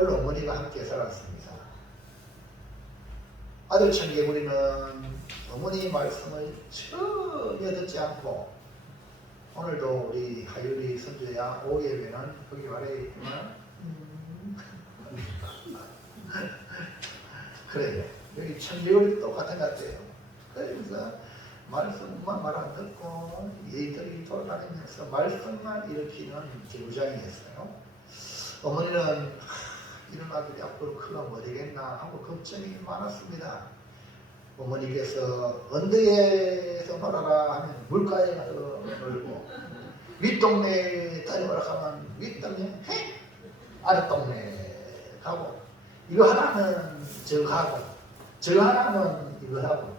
홀로 어머니가 함께 살았습니다. 아들 청개구리는 어머니 말씀을 전혀 듣지 않고, 오늘도 우리 하율이 선주야 오예배는 거기 아래에 있지만 그래요. 여기 청개구리도 똑같은 것 같아요. 그래서 말씀만 말 안 듣고 얘들이 돌아다니면서 말씀만 일으키는 제구장이었어요. 어머니는 이런 아들이 앞으로 크면 뭐 되겠나 하고 걱정이 많았습니다. 어머니께서 언덕에서 놀아라 하면 물가에 가서 놀고, 윗동네에 다녀오라 하면 윗동네 아랫동네 가고, 이거 하나는 저거 하고 저거 하나는 이거 하고,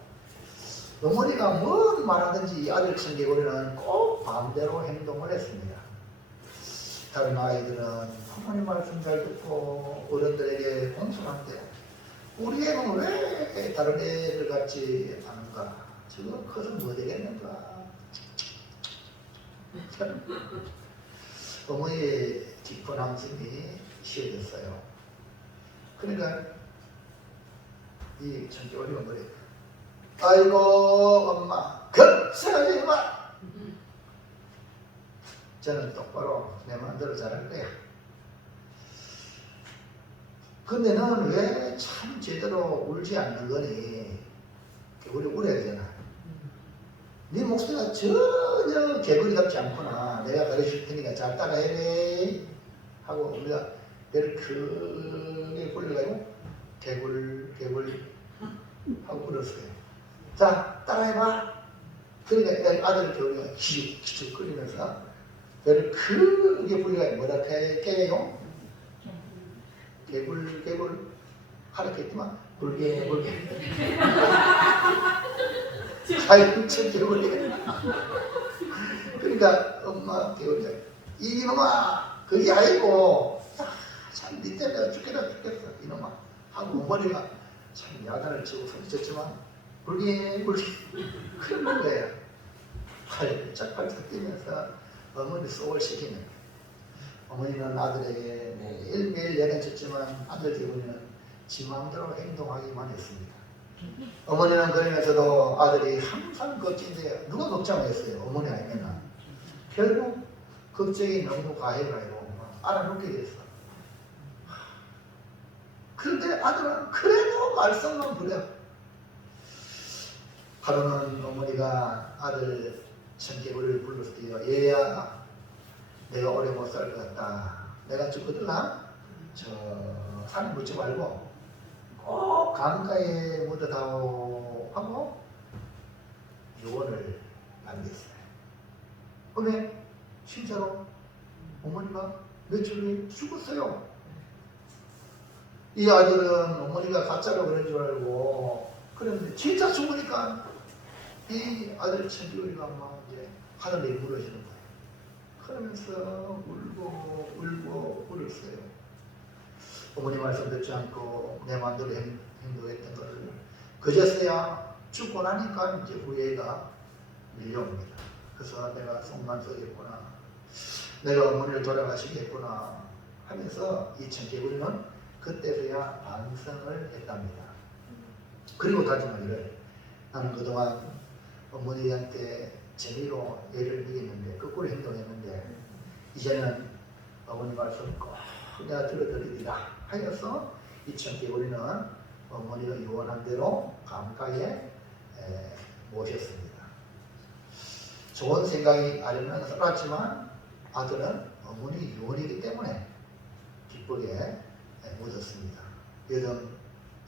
어머니가 뭔 말하든지 이 아들 청개구리는 꼭 마음대로 행동을 했습니다. 다른 아이들은 부모님 말씀 잘 듣고 어른들에게 공손한데, 우리 애는 왜 다른 애들 같지 않은가? 저거 커서 뭐 되겠는가? 어머니의 깊은 한숨이 쉬어졌어요. 그러니까 이 청개구리가 뭐래? 아이고 엄마 걱정하지 마. 저는 똑바로 내 마음대로 잘할 거야. 근데 너는 왜 참 제대로 울지 않는 거니? 개구리 울어야 되잖아. 네 목소리가 전혀 개구리답지 않구나. 내가 가르칠 테니까 잘 따라해야 돼 하고 우리가 배를 크게 굴려가지고 개굴 하고 불었어요. 자, 따라해봐. 그러니까 아들 개구리가 기죽기죽 거리면서 배를 크게 굴려가지고 뭐라 해요? 개굴 하렇게 했지만 굴게 아이 청개구리. 그러니까 엄마 개구리가 이놈아 그게 아니고 참 니 때문에 죽겠어 이놈아 하고 어머니가 참 야단을 치고 소리쳤지만 굴게 그런 거야. 팔짝팔짝 뛰면서 어머니 속을 시키는 거야. 어머니는 아들에게 매일매일 내려쳤지만 아들 개구리는 지 마음대로 행동하기만 했습니다. 어머니는 그러면서도 아들이 항상 걱정인데 누가 걱정을 했어요? 어머니 아니면. 결국 걱정이 너무 과해가지고 알아놓게 됐어. 그런데 아들은 그래도 말썽만 부려. 하루는 어머니가 아들 청개구리를 불렀을 때요. 얘야 내가 오래 못 살 것 같다. 내가 죽거들라 저 산에 묻지 말고 꼭 강가에 묻어다오 하고 유언을 남겼어요. 근데 진짜로 어머니가 며칠 후에 죽었어요. 이 아들은 어머니가 가짜로 그런 줄 알고 그런데 진짜 죽으니까 이 아들 청개구리가 막 이제 하늘에 무너지는 거예요. 그러면서 울고 울었어요. 어머니 말씀 듣지 않고 내 마음대로 행동했던 것을 그제서야 죽고 나니까 이제 후회가 밀려옵니다. 그래서 내가 속만 썩였구나, 내가 어머니를 돌아가시게 했구나 하면서 이 청개구리는 그때서야 반성을 했답니다. 그리고 다짐하기를 나는 그동안 어머니한테 재미로 애를 먹였는데 거꾸로 행동했는데 이제는 어머니 말씀 꼭 내가 들어드리리라 하여서 이 청개구리는 어머니가 유언한 대로 강가에 모셨습니다. 좋은 생각이 아니면 살았지만 아들은 어머니 유언이기 때문에 기쁘게 묻었습니다. 여름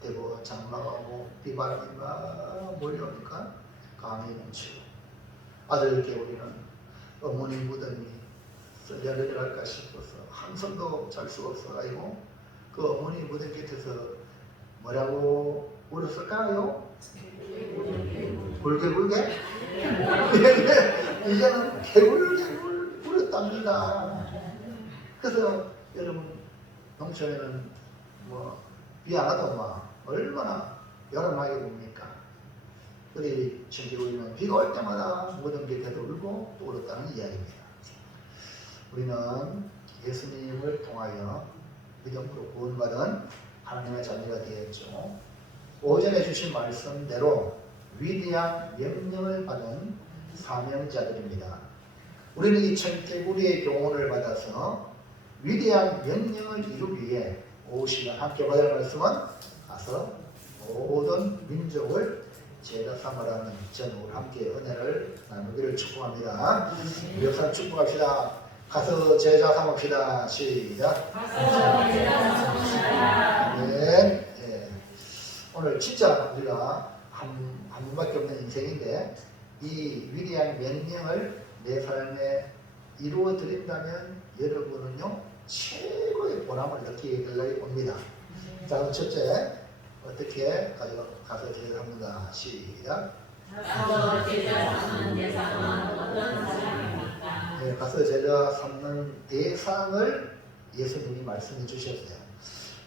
되고 장마가 오고 비바람이 막 몰려오니까 강이 넘치고 아들 개구리는 어머니 무덤이 썰려 내려갈까 싶어서 한숨도 잘 수가 없어가지고 그 어머니 무덤 곁에서 뭐라고 울었을까요? 굴게? 이제는 개굴 울었답니다. 그래서 여러분 농촌에는 뭐 비 안 와도 막 얼마나 여름하게 봅니까? 우리 청개구리는 비가 올 때마다 무덤 곁에도 울고 또 울었다는 이야기입니다. 우리는 예수님을 통하여 믿음으로 구원받은 하나님의 자녀가 되었죠. 오전에 주신 말씀대로 위대한 명령을 받은 사명자들입니다. 우리는 이 천개구리의 교훈을 받아서 위대한 명령을 이루기 위해 오후 시간 함께 받을 말씀은 가서 모든 민족을 제자 삼으라는 제목으로 함께 은혜를 나누기를 축복합니다. 우리 역사 축복합시다. 가서 제자 삼읍시다. 시작. 가서 제자 삼읍시다. 네. 네. 오늘 진짜 우리가 한 번밖에 없는 인생인데 이 위대한 명령을 내 삶에 이루어 드린다면 여러분은요 최고의 보람을 느끼게 될 날이 옵니다. 자, 그럼 첫째 어떻게 가서 제자 삼는가. 시작. 가서 제자 삼는 대상은 어떤 사람입니까? 네, 가서 제자 삼는 대상을 예수님이 말씀해 주셨어요.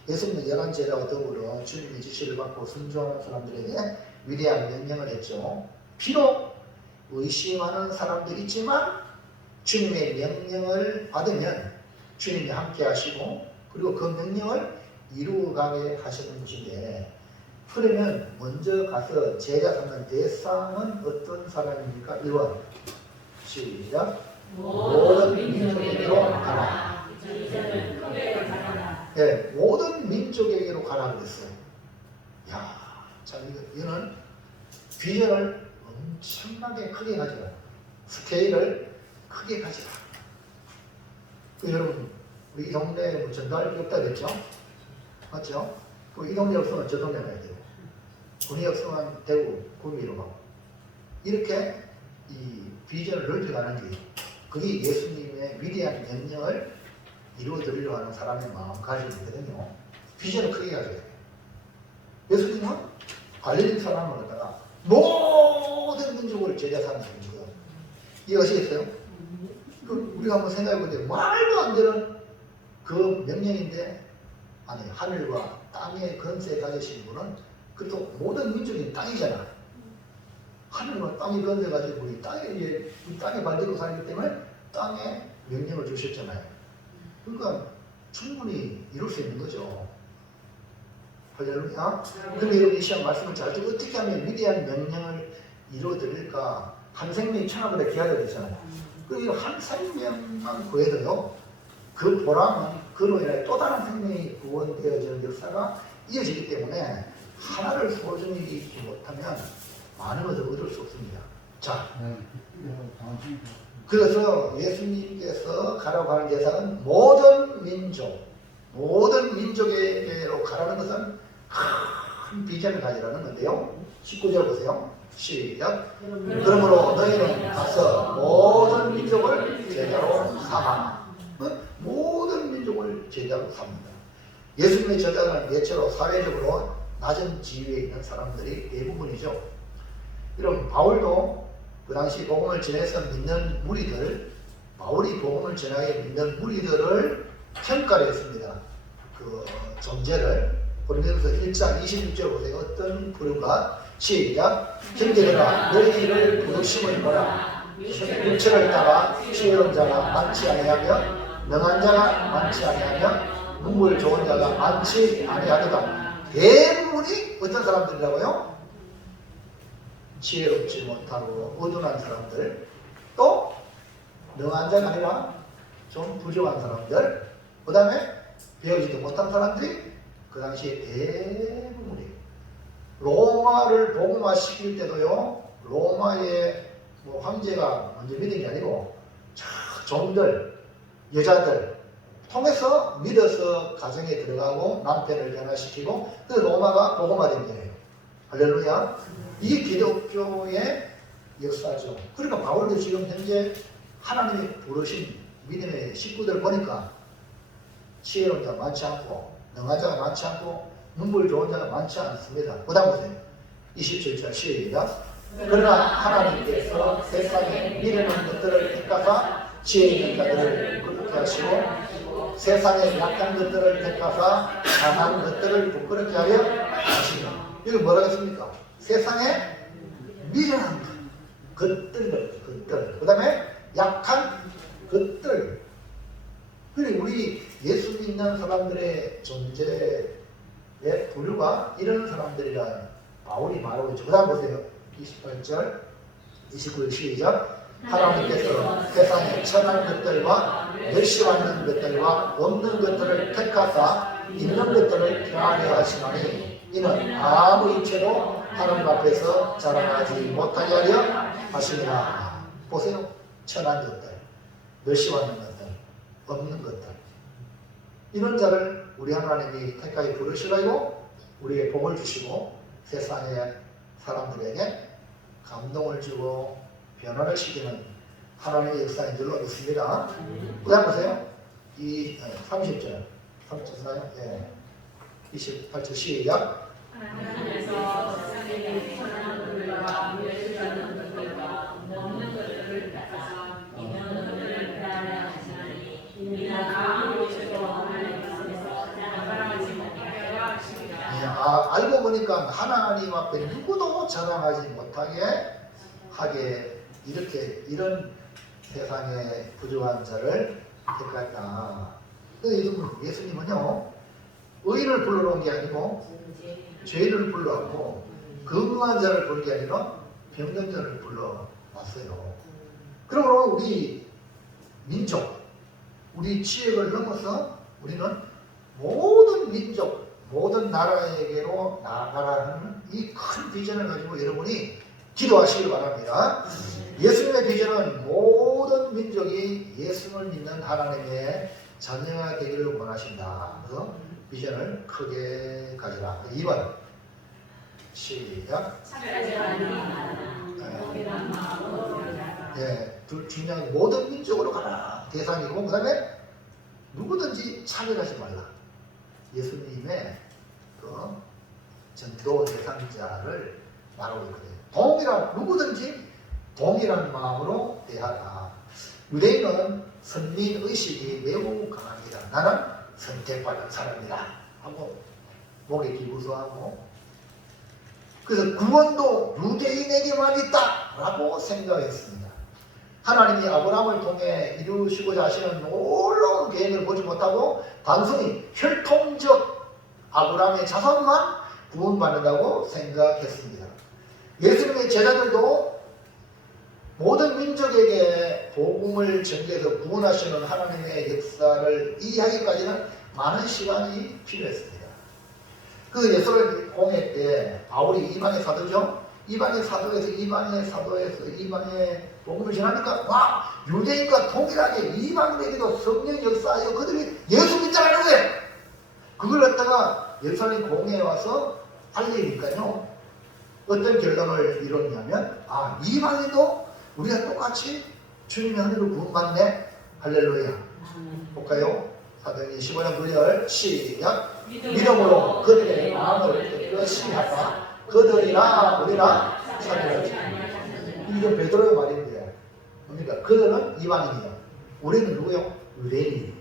예수님은 11제자와 더불어 주님의 지시를 받고 순종하는 사람들에게 위대한 명령을 했죠. 비록 의심하는 사람들이 있지만 주님의 명령을 받으면 주님이 함께 하시고 그리고 그 명령을 이루어가게 하시는 것인데, 그러면 먼저 가서 제자 삼는 대상은 어떤 사람입니까? 1번 시작. 모든 민족에게로 가라. 이제는 크게 가라. 네, 모든 민족에게로 가라 그랬어요. 야, 자, 이거는 비전을 엄청나게 크게 가져라. 스케일을 크게 가져라. 여러분, 우리 이 동네에 뭐 전달할 게 없다 그랬죠? 맞죠? 이 동네 없으면 저 동네 가야 되고, 군이 없으면 대구, 구미로 가고, 이렇게 이 비전을 넓혀가는 게, 그게 예수님의 위대한 명령을 이루어드리려고 하는 사람의 마음가짐이거든요. 비전을 크게 가져야 돼요. 예수님은 관련된 사람을 갖다가 모든 민족을 제자 삼는 거예요. 이해하시겠어요? 우리가 한번 생각해 보는데 말도 안 되는 그 명령인데, 아니 하늘과 땅의 권세 가지신 분은 그래도 모든 민족이 땅이잖아. 하늘과 땅이 건져 가지고 우리 땅에 발대고 살기 때문에 땅에 명령을 주셨잖아요. 그러니까 충분히 이룰 수 있는 거죠. 할렐루야. 그럼 여러분 이 시간 말씀을 잘 듣고 어떻게 하면 위대한 명령을 이루어드릴까? 한 생명이 천하보다 귀하다 그랬잖아요. 그 한 생명만 구해도요, 그 보람은 그로 인해 또 다른 생명이 구원되어지는 역사가 이어지기 때문에 하나를 소중히 잊지 못하면 많은 것을 얻을 수 없습니다. 자, 그래서 예수님께서 가라고 하는 대상은 모든 민족에게로 가라는 것은 큰 비전을 가지라는 건데요. 19절 보세요. 시작. 그러므로 너희는 가서 모든 민족을 제자로 삼아. 모든 민족을 제자로 삼는다. 예수님의 제자는 대체로 사회적으로 낮은 지위에 있는 사람들이 대부분이죠. 이런 바울도 그 당시 복음을 전해서 믿는 무리들, 바울이 복음을 전하게 믿는 무리들을 평가를 했습니다. 그 존재를. 고린도전서 1장 26절 보세요. 어떤 부류가 시작. 형제들아 너희를 부르심을 보라. 육체를 따라 지혜로운 자가 많지 아니하며 능한 자가 많지 아니하며 눈물 좋은 자가 많지 아니하리다. 대부분이 어떤 사람들이라고요? 지혜롭지 못하고 어둔한 사람들, 또 능한 자가 아니라 좀 부족한 사람들, 그 다음에 배우지도 못한 사람들이 그 당시에 대부분이에요. 로마를 복음화 시킬 때도요, 로마의 황제가 먼저 믿은 게 아니고 종들, 여자들 통해서 믿어서 가정에 들어가고 남편을 변화시키고, 그래서 로마가 복음화된 거예요. 할렐루야. 이게 기독교의 역사죠. 그러니까 바울도 지금 현재 하나님이 부르신 믿음의 식구들 보니까 지혜로운 자가 많지 않고 능한 자가 많지 않고 눈물 좋은 자가 많지 않습니다. 그 다음 보세요. 27절 시작. 그러나 하나님께서 세상에 미련한 것들을 택하사 지혜 있는 자들을 부끄럽게 하시고 세상에 약한 것들을 택하사 강한 것들을 부끄럽게 하려 하시며. 이거 뭐라 했습니까? 세상에 미련한 것들, 그 다음에 약한 것들. 그래 우리 예수 믿는 사람들의 존재의 부류가 이런 사람들이라 바울이 말하고 있죠. 그 다음 보세요. 28절 29절 시작. 하나님께서 세상에 천한 것들과 멸시받는 것들과 없는 것들을 택하사 있는 것들을 평하게 하시나니 이는 아무 이체도 하나님 앞에서 자랑하지 못하게 하려 하시니라. 보세요. 천한 것들, 멸시받는 것들, 없는 것들, 이런 자를 우리 하나님이 택하여 부르시라고 우리에게 복을 주시고 세상의 사람들에게 감동을 주고 변화를 시키는 하나님의 역사인 줄로 믿습니다. 그 다음 보세요. 이 30절 30절나요? 예. 28절 시작. 하나님께서 세상에 천한 것들과 멸시받는 것들과 없는 것들을 택하사 있는 것들을 평하게 하시나니 이는 아무 이체도 하나님 앞에서 자랑하지 못하게 하시니라. 알고 보니까 하나님 앞에 누구도 자랑하지 못하게 하게 이렇게 이런 세상의 부족한 자를 택했다. 예수님은요 의인을 불러놓은 게 아니고 죄인을 불러왔고 건강한 자를 부른 게 아니라 병든 자를 불러왔어요. 그러므로 우리 민족, 우리 지역을 넘어서 우리는 모든 민족, 모든 나라에게로 나아가라는 이 큰 비전을 가지고 여러분이 기도하시길 바랍니다. 예수님의 비전은 모든 민족이 예수를 믿는 하나님의 자녀가 되기를 원하신다. 그래서 비전을 크게 가져라. 2번 시작. 네, 중요한 모든 민족으로 가라 대상이고 그 다음에 누구든지 차별하지 말라. 예수님의 그 전도 대상자를 말하고 있거든요. 누구든지 동일한 마음으로 대하라. 유대인은 선민의식이 매우 강합니다. 나는 선택받은 사람이다 하고 목에 기부서하고 그래서 구원도 유대인에게만 있다 라고 생각했습니다. 하나님이 아브라함을 통해 이루시고자 하시는 놀라운 계획을 보지 못하고 단순히 혈통적 아브라함의 자손만 구원받는다고 생각했습니다. 예수님의 제자들도 모든 민족에게 복음을 전개해서 구원하시는 하나님의 역사를 이해하기까지는 많은 시간이 필요했습니다. 그 예수를 공회 때 바울이 이방의 사도죠. 이방의 사도에서 이방의 복음을 전하니까 와 유대인과 동일하게 이방인에게도 성령 역사하여 그들이 예수 믿자라는 거예요. 그걸 갖다가 예루살렘 공회에 와서 알리니까요 어떤 결론을 이뤘냐면 이방인도 우리가 똑같이 주님의 은혜로 구원받네. 할렐루야. 볼까요? 사도행전 15장 9절 시작. 믿음으로 그들의 마음을 깨끗이 하사 그들이나 우리나 차별하지. 이게 베드로의 말인데 그러니까 그들은 이방인이요 우리는 누구요? 유대인이에요.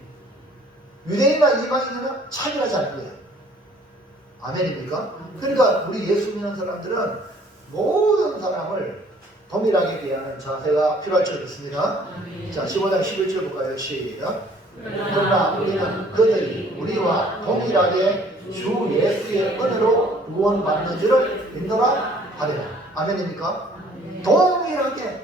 유대인과 이방인은 차별하지 않는 거예요. 아멘입니까? 그러니까 우리 예수 믿는 사람들은 모든 사람을 동일하게 대하는 자세가 필요할 줄 믿습니다. 자, 15장 11절 볼까요? 시작. 그러나 우리는 그들이 우리와 동일하게 주 예수의 은혜로 구원받는 줄을 믿노라 하리라. 아멘입니까? 동일하게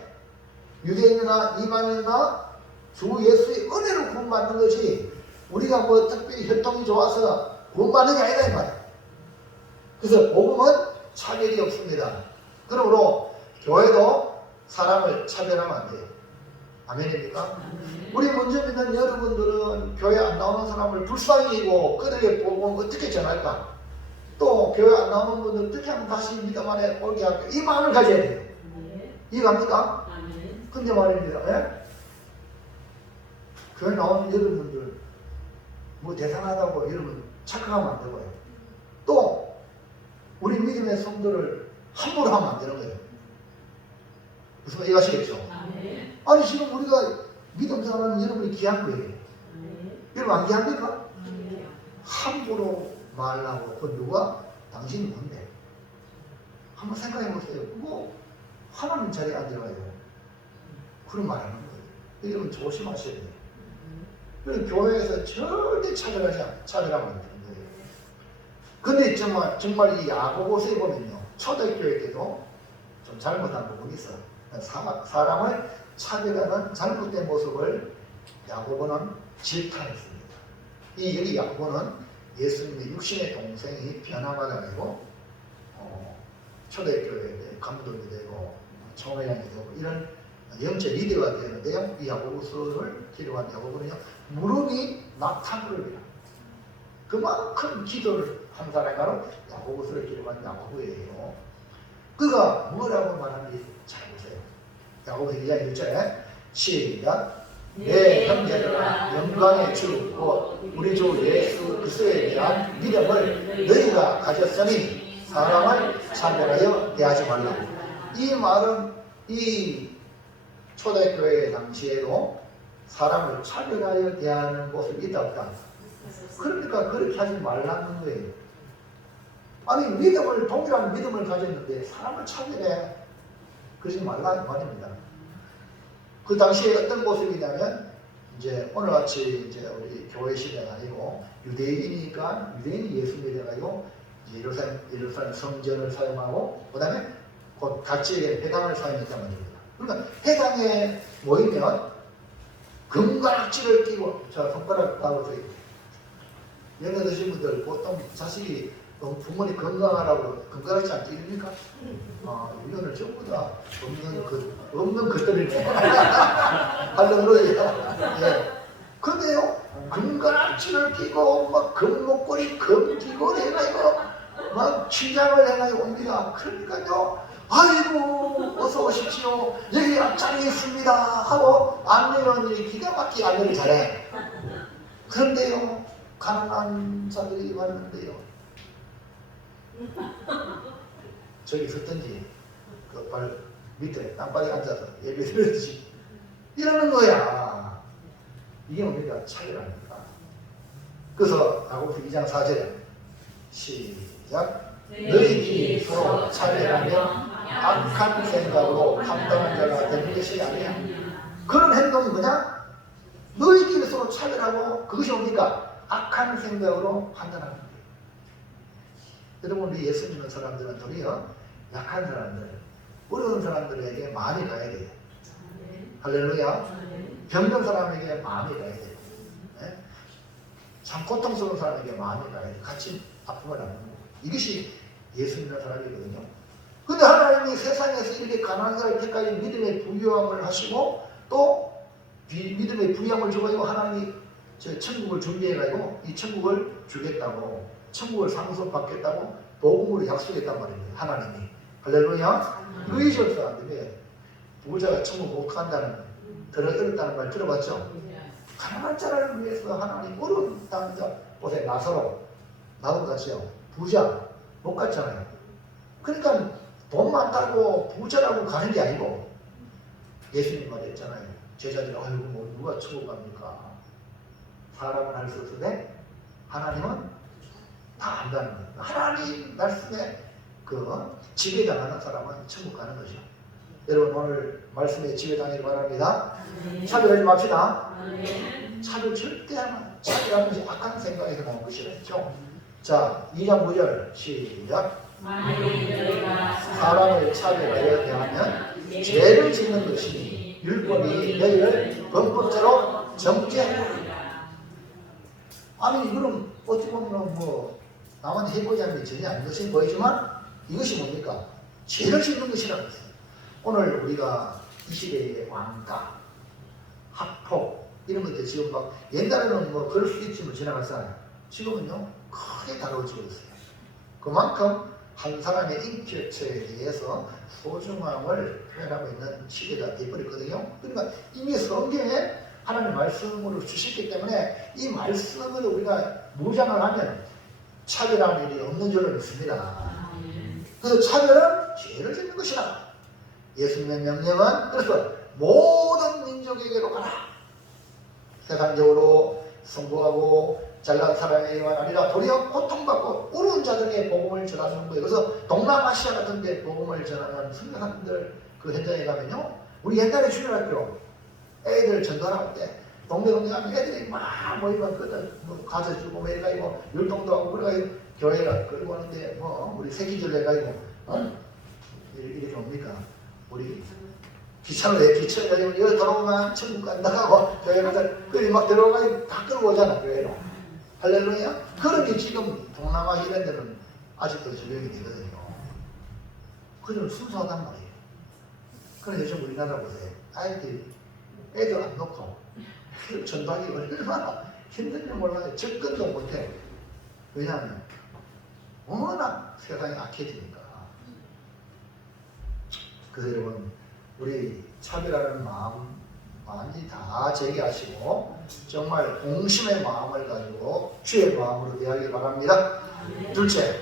유대인이나 이방인이나 주 예수의 은혜로 구원받는 것이 우리가 뭐 특별히 혈통이 좋아서 구원받는 게 아니다 이 말이에요. 그래서 복음은 차별이 없습니다. 그러므로 교회도 사람을 차별하면 안 돼요. 아멘입니까? 우리 먼저 믿는 여러분들은 교회 안 나오는 사람을 불쌍히 여기고 그들에게 복음을 어떻게 전할까? 또 교회 안 나오는 분들 어떻게 하면 다시 믿음 안에 오게 할까? 이 마음을 가져야 돼요. 이해갑니까? 근데 말입니다. 예? 교회 나오는 여러분들 뭐 대단하다고 여러분 착각하면 안 되고요. 또 우리 믿음의 성도를 함부로 하면 안 되는 거예요. 무슨 이해하시겠죠? 아니 지금 우리가 믿음 생활하는 여러분이 귀한 거예요. 여러분 안 귀합니까? 함부로 말하고 그 누가 당신이 뭔데? 한번 생각해 보세요. 뭐 하나님 자리에 앉아가요. 그런 말 하는 거예요. 여러분 조심하셔야 돼요. 그리고 교회에서 절대 차별하면 안 되는 거예요. 근데 정말 이 야고보서에 보면요, 초대교회 때도 좀 잘못한 부분이 있어요. 사람을 차별하는 잘못된 모습을 야고보는 질타했습니다. 여기 야고보는 예수님의 육신의 동생이 변화가 되고 초대교회의 감독이 되고 총회장이 되고 이런 영적 리더가 되는데요. 이 야고보서를 기록한 야고보는요, 무릎이 낙타무릎이라. 그만큼 기도를 한 사람이 야고보서를 기록한 야고보예요. 그가 뭐라고 말하는지 잘 보세요. 야고보 2장 1절에 시작. 내 형제들아, 영광의 주 곧 우리 주 예수 그리스도에 대한 믿음을 너희가 가졌으니 사람을 차별하여 대하지 말라. 이 말은 이 초대교회 당시에도 사람을 차별하여 대하는 모습이 있다 없다. 그러니까 그렇게 하지 말라는 거예요. 아니 동일한 믿음을 가졌는데 사람을 차별해 그러지 말라는 말입니다. 그 당시에 어떤 모습이냐면 이제 오늘같이 이제 우리 교회 시대가 아니고 유대인이니까 유대인이 예수 믿어가지고 예루살렘 성전을 사용하고 그 다음에 곧 각지의 회당을 사용했단 말입니다. 그러니까 회당에 모이면 금가락지를 끼고 자 손가락 따고서 연애 드신 분들 보통 자식이 부모님 건강하라고 금가락지 안 끼립니까? 이거는 전부 다 없는 것들이네. 하려고 그러죠. 예. 근데요, 금가락지를 끼고, 막 금목걸이, 금귀걸이 해가지고, 막 취장을 해가지고 옵니다. 그러니까요, 아이고, 어서 오십시오. 여기 앞자리에 있습니다. 하고 안내원이 기가 막히게 안내를 잘해. 그런데요, 가난한 자들이 왔는데요. 저기 섰던지 그 발 밑에 땅바닥에 앉아서 예배 드렸지 이러는 거야. 이게 뭡니까? 차별 아닙니까? 그래서 야고보서 2장 4절에 시작. 너희들이 서로 차별하며 악한 생각으로 감당한 자가 되는 것이 아니야. 그런 행동이 뭐냐? 너희들이 서로 차별하고 그것이 뭡니까? 악한 생각으로 판단하는 거예요. 여러분, 우리 예수 믿는 사람들은 도리어 약한 사람들, 어려운 사람들에게 마음이 가야 돼요. 할렐루야. 병든 사람에게 마음이 가야 돼요. 네? 참 고통스러운 사람에게 마음이 가야 돼요. 같이 아픔을 나누는 거. 이것이 예수 믿는 사람이거든요. 근데 하나님이 세상에서 이렇게 가난한 사람을 택하여 믿음의 부유함을 하시고 또 믿음의 부유함을 주고 하나님이 천국을 준비해가지고 이 천국을 주겠다고, 천국을 상속받겠다고 복음으로 약속했단 말입니다. 하나님이. 할렐루야. 의지없는 사람들이 부자가 천국 못 간다는 들었다는 말 들어봤죠? 가난한 자를 위해서 하나님 어려운 당자 보세요. 나도 같이요. 부자 못 갔잖아요. 그러니까 돈 많다고 부자라고 가는 게 아니고 예수님 말했잖아요. 제자들이 아이고 뭐 누가 천국 갑니까? 사람은 할 수 없으되 하나님은 다 안다는 거예요. 하나님 말씀에 지배당하는 사람은 천국 가는 거죠. 여러분 오늘 말씀에 지배당하기를 바랍니다. 차별하지 맙시다. 차별 절대 하면 차별하는 것이 악한 생각에서 나온 것이랬죠. 자, 2장 9절 시작. 사람을 차별하여 대하면 죄를 짓는 것이니 율법이 너희를 범법자로 정죄하리라. 아니 이거는 어떻게 보면 나만 해보자는 게 전혀 아닌 것이 보이지만 이것이 뭡니까? 죄를 짓는 것이라고 했어요. 오늘 우리가 이 시대의 왕따, 학폭 이런 것들 지금 막 옛날에는 그럴 수 있지만 지나갔잖아요. 지금은요 크게 다뤄지고 있어요. 그만큼 한 사람의 인격체에 대해서 소중함을 표현하고 있는 시대가 되어버렸거든요. 그러니까 이미 성경에 하나님 말씀으로 주셨기 때문에 이 말씀을 우리가 무장을 하면 차별하는 일이 없는 줄로 믿습니다. 그래서 차별은 죄를 짓는 것이다. 예수님의 명령은 그래서 모든 민족에게로 가라. 세상적으로 성공하고 잘난 사람에게만 아니라 도리어 고통받고 어려운 자들에게 복음을 전하는 거예요. 그래서 동남아시아 같은 데 복음을 전하는 선교사님들 그 현장에 가면요. 우리 옛날에 주일학교 애들 전도할 때 동네 가면 애들이 막 모이면 그들 뭐 가져주고 뭐 해가지고 율동도 하고 그래가지고 교회가 끌고 오는데 뭐 우리 새끼줄 해가지고 이렇게 옵니까? 우리 기차로 해 기차가지고 여기 들어오면 천국 간다 하고 교회를 끌이 막 들어가지고 다 끌고 오잖아 교회로. 할렐루야. 그런 게 지금 동남아 이런 데는 아직도 적용이 되거든요. 그들은 순수하단 말이에요. 그래서 요즘 우리나라 보세요. 아이들 애들 안 놓고 전박이 얼마나 힘든지 몰라요. 접근도 못해. 왜냐하면 워낙 세상이 악해지니까. 그래서 여러분 우리 차별하는 마음 많이 다 제기하시고 정말 공심의 마음을 가지고 주의 마음으로 대하기 바랍니다. 둘째,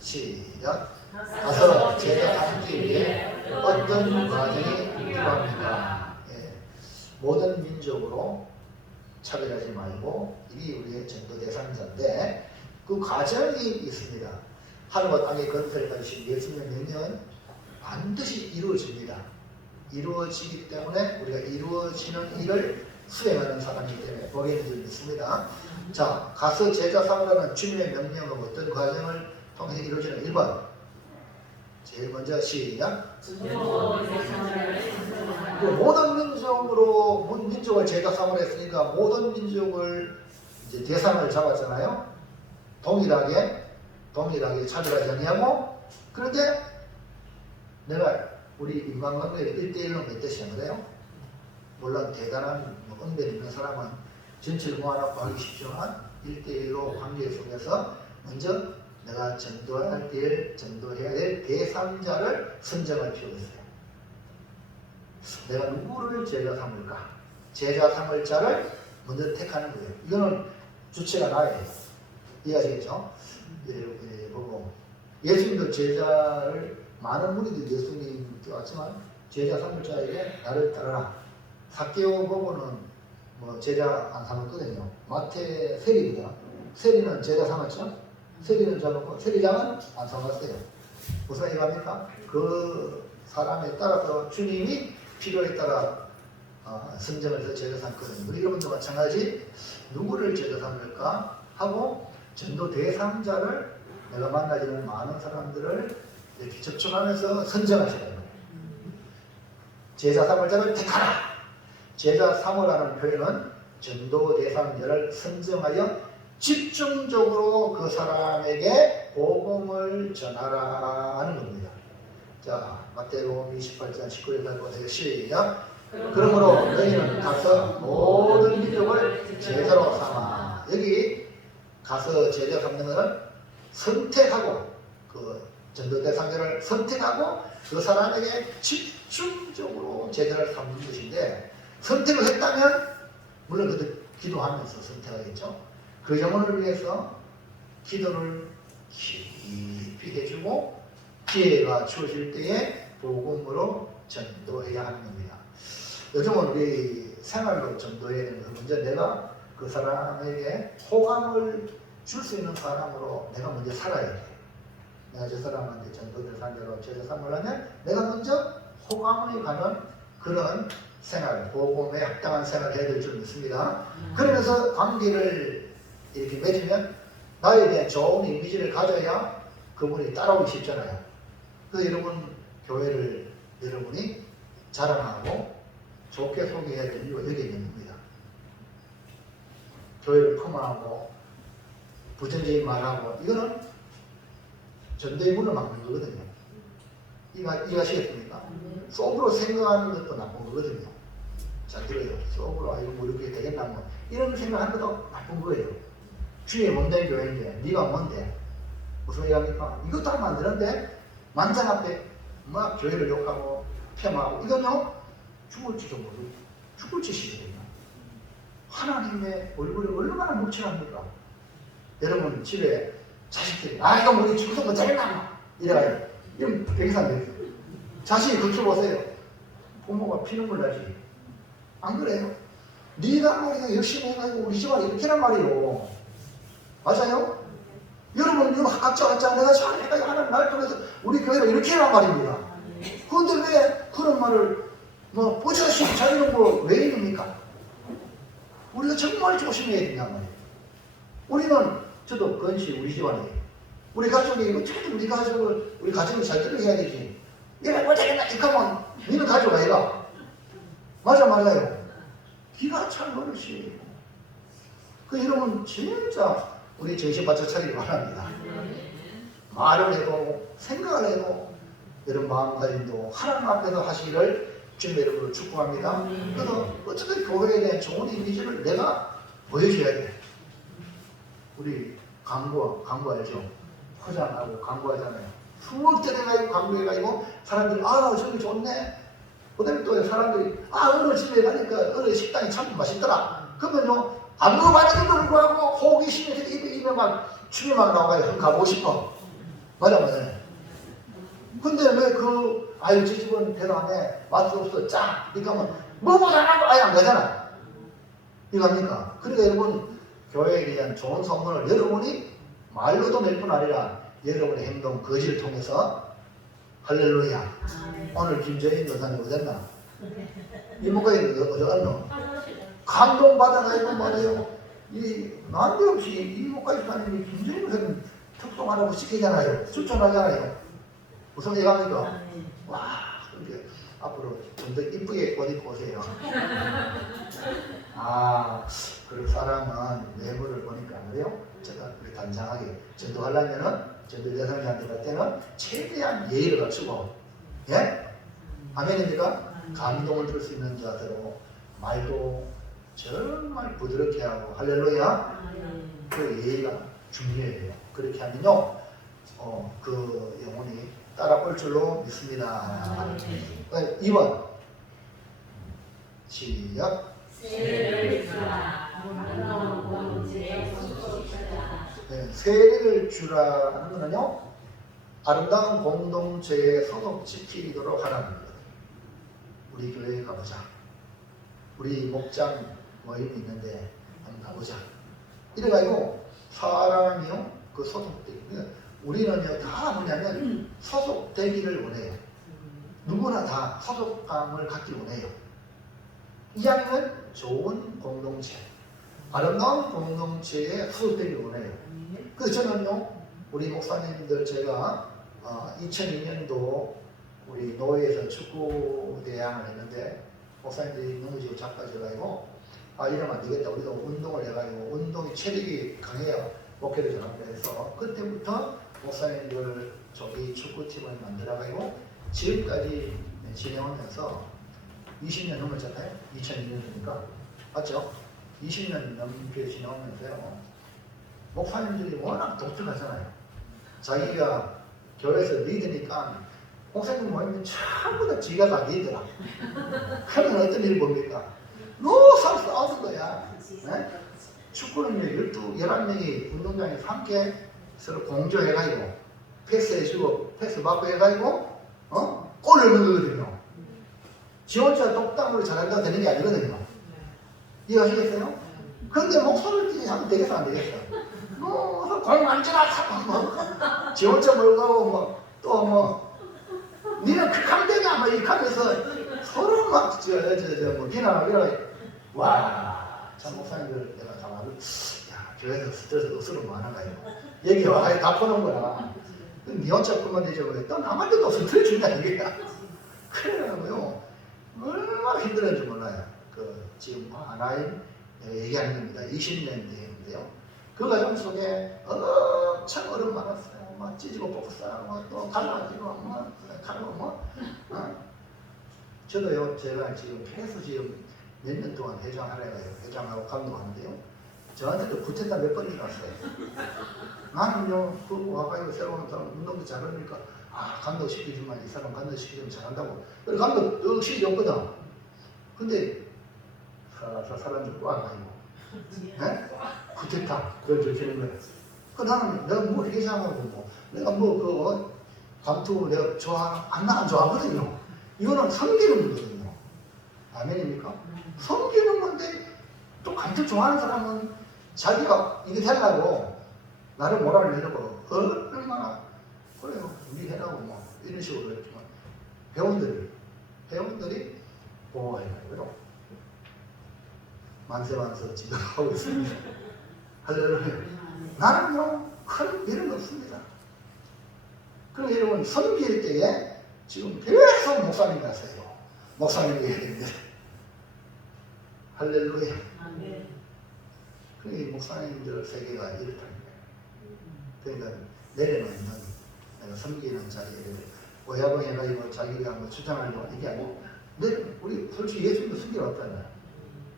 시작. 가서 제가 함기 위해 어떤 과정이 필요합니까? 예. 모든 민족으로 차별하지 말고 이게 우리의 전도 대상자인데 그 과정이 있습니다. 하늘과 땅의 건설을 가지신 예수님의 명령은 반드시 이루어집니다. 이루어지기 때문에 우리가 이루어지는 일을 수행하는 사람이기 때문에 복이 있는 줄 믿습니다. 자, 가서 제자 삼으라는 주님의 명령은 어떤 과정을 통해서 이루어지는 1번. 제일 먼저 시작. 모든 민족을 제자 삼으라 했으니까 모든 민족을 이제 대상을 잡았잖아요. 동일하게 차별하지 아니하고. 그런데 내가 우리 인간관계를 1대1로 맺듯이 그래요. 물론 대단한 은혜 있는 사람은 전체를 모아놓고 하기 쉽지만 1대1로 관계 속에서 먼저 내가 전도해야 될 대상자를 선정할 필요가 있어요. 내가 누구를 제자 삼을까? 제자 삼을 자를 먼저 택하는 거예요. 이거는 주체가 나예요. 이해하시겠죠? 보고 예수님도 제자를 많은 무리들이 예수님께 왔지만 제자 삼을 자에게 나를 따르라. 삭개오 보고는 뭐 제자 안 삼았거든요. 마태 세리입니다. 세리는 제자 삼았죠? 세리는 잡았고 세리장은 안 삼았어요. 무슨 얘기합니까? 그 사람에 따라서 주님이 필요에 따라 선정을 해서 제자 삼거든요. 우리 여러분도 마찬가지 누구를 제자 삼을까 하고 전도 대상자를 내가 만나지는 많은 사람들을 이렇게 접촉하면서 선정하셔야 돼요. 제자 삼을 자를 택하라. 제자 삼으라는 표현은 전도 대상자를 선정하여 집중적으로 그 사람에게 복음을 전하라 하는 겁니다. 자, 마태복음 28장 19절까지 보세요. 시작. 그러므로 너희는 가서 모든 민족을 제자로 삼아. 여기 가서 제자 삼는 것은 선택하고 그 전도 대상자를 선택하고 그 사람에게 집중적으로 제자를 삼는 것인데 선택을 했다면 물론 그들 기도하면서 선택하겠죠. 그 영혼을 위해서 기도를 깊이 해주고 기회가 주어질 때에 복음으로 전도해야 하는 겁니다. 요즘은 우리 생활로 전도해야 되는 건 먼저 내가 그 사람에게 호감을 줄 수 있는 사람으로 내가 먼저 살아야 돼. 내가 저 사람한테 전도 대상자로 제자 삼으려면 내가 먼저 호감이 가는 그런 생활, 복음에 합당한 생활을 해야 될 줄 믿습니다. 그러면서 관계를 이렇게 맺으면 나에 대한 좋은 이미지를 가져야 그분이 따라오기 쉽잖아요. 그래서 여러분 교회를 여러분이 자랑하고 좋게 소개해야 될 이유가 여기 있는 겁니다. 교회를 폄하하고 부정적인 말하고 이거는 전도의 문을 막는 거거든요. 이해하시겠습니까? 속으로 생각하는 것도 나쁜 거거든요. 자, 들어요. 속으로 아이고 뭐 이렇게 되겠나 뭐 이런 생각하는 것도 나쁜 거예요. 주의 몸된 교회인데 네가 뭔데? 무슨 얘기합니까? 이것도 하면 안 되는데 만장 앞에 막 교회를 욕하고 폄하하고 이건요 죽을지도 모르고 죽을 짓이거든요. 하나님의 얼굴이 얼마나 묵직합니까? 여러분 집에 자식들이 이거 우리 죽어서 뭐 잘했나 이래가지고 이러면 되게 산대요. 자식이 그렇게 보세요. 부모가 피눈물 나지. 안 그래요? 네가 말이야 열심히 해가지고 우리 집안 이렇게란 말이에요. 맞아요? 여러분 이거 각자 내가 잘해가지고 하는 말 통해서 우리 교회를 이렇게 해란 말입니다. 그런데 왜 그런 말을 뭐 뽀짝씩 자기는 뭐 왜 이럽니까? 우리가 정말 조심해야 된단 말이에요. 우리는 저도 건시 우리 집안에 우리 가족이 어떻게든 우리 가족을 잘 들어야 되지. 내가 못하겠다 이렇게 하면 니는 가족 아이가. 맞아요. 기가 찬 노릇이에요. 그 여러분 진짜 우리 정신 바짝 차리기 바랍니다. 말을 해도 생각을 해도 여러분 마음가짐도 하나님 앞에서 하시기를 주님의 이름으로 축복합니다. 그래서 어쨌든 교회에 대한 좋은 이미지를 내가 보여줘야 돼. 우리 광고 알죠? 포장하고 광고하잖아요. 수억 대대가지고 광고해가지고 사람들이 저기 좋네. 그 다음에 또 사람들이 어느 집에 가니까 어느 식당이 참 맛있더라. 그러면요 안 먹어봤는데 불구하고 호기심에서 입에 막 춤이 막 나와요. 그럼 가보고 싶어. 맞아. 근데 왜 저 집은 대단해. 맛도 없어. 짱. 이렇게 하면 뭐보다라고 안 가잖아. 이거 합니까? 그러니까 여러분 교회에 대한 좋은 선물을 여러분이 말로도 몇 분 아니라 여러분의 행동, 거지를 통해서 할렐루야. 오늘 김재인 여사님 어딨나? 이모가 어디 갔노? 감동받아가지고 말이에요. 난데없이 이모까지 가는 김재인 여사님 특송하라고 시키잖아요. 추천하잖아요. 무슨 얘기합니까? 와, 근데 앞으로 좀 더 이쁘게 옷 입고 오세요. 그리고 사람은 외모를 보니까 안 그래요? 제가 그렇게 단장하게 전도하려면은 전도 여성들한테 갈 때는 최대한 예의를 갖추고, 예? 아멘입니까? 감동을 줄 수 있는 자세로 말도 정말 부드럽게 하고, 할렐루야. 그 예의가 중요해요. 그렇게 하면요, 그 영혼이 따라올 줄로 믿습니다. 2번 시작. 세례를 주라는 거는요, 아름다운 공동체에 소속시키도록 하라는 거예요. 우리 교회에 가보자. 우리 목장 모임이 있는데 한번 가보자. 이래가지고 사람이요, 그 소속되기. 우리는요, 다 뭐냐면 소속되기를 원해요. 누구나 다 소속감을 갖기를 원해요. 이왕이면 좋은 공동체, 아름다운 공동체에 소속되기를 원해요. 그래서 저는요, 우리 목사님들 제가 2002년도 우리 노회에서 축구 대항을 했는데 목사님들이 넘어지고 자빠져가지고 이러면 안 되겠다. 우리도 운동을 해가지고 운동이 체력이 강해요. 목회를 전합니다 해서 그때부터 목사님들 저기 축구팀을 만들어가지고 지금까지 진행하면서 20년 넘었잖아요. 2002년이니까 맞죠? 20년 넘게 진행하면서요. 목사님들이 워낙 독특하잖아요. 자기가 교회에서 리더니까 목사님 모이면 전부 다 지가 다 리더라. 그러면 어떤 일을 봅니까? 노상 싸우는 거야. 네? 축구는 11명이 운동장에서 함께 서로 공조해가지고 패스해주고 패스 받고 해가지고 골을 넣는 거거든요. 지 혼자 독단으로 잘한다고 되는 게 아니거든요. 이해하시겠어요? 그런데 목소리를 하면 되겠어 안 되겠어? 공 만지라 지 혼자 몰고 또 니는 극함되냐 이 하면서 서로 막 비난하기로 와, 참 목사님들 내가 다 말을 교회에서 스트레스 서로 많아가요. 얘기 와가지고 다 푸는 거야. 니 혼자 풀면 되죠. 또 남한테 또 스트레스 준다 이게야. 그래가지고요. 얼마나 힘들었는지 몰라요. 지금 하나님 얘기하는 겁니다. 20년 대인데요. 그 과정 속에 엄청 어려움 많았어요. 막 찢고 뽑고 또 갈라지고 가고 저도요. 제가 지금 패스 지금 몇 년 동안 회장하고 감독하는데요. 저한테도 구태타 몇 번이나 왔어요. 나는요, 와가지고 새로운 사람 운동도 잘하니까, 감독 시키지만 이 사람 감독 시키면 잘한다고. 그래서 감독 역시 없거든. 근데, 사람들 와가지고, 구태타, 그걸 주시는 거예요. 나는 내가 회장하고 내가 감투 내가 안 좋아하거든요. 이거는 섬기는 거거든요. 아멘입니까? 섬기는 건데 또 감투 좋아하는 사람은 자기가 이게 되려고 나를 뭐라를 해놓고 얼마나 그래요. 우리 해라고 이런 식으로 했지만 회원들이 보호해요. 만세만세 지도하고 있습니다. 할렐루야. 나는요 큰 일은 없습니다. 그럼 여러분 섬길 때에 지금 계속 목사님 가세요. 목사님 해야 됩니다. 할렐루야. 그 목사님들 세계가 이렇다는 거예요. 그러니까 내려놓는 내가 섬기는 자리에 오야봉 해가지고 자기가 뭐 주장하려고 이게 아니고 우리 솔직히 예수님도 섬겨왔잖아요.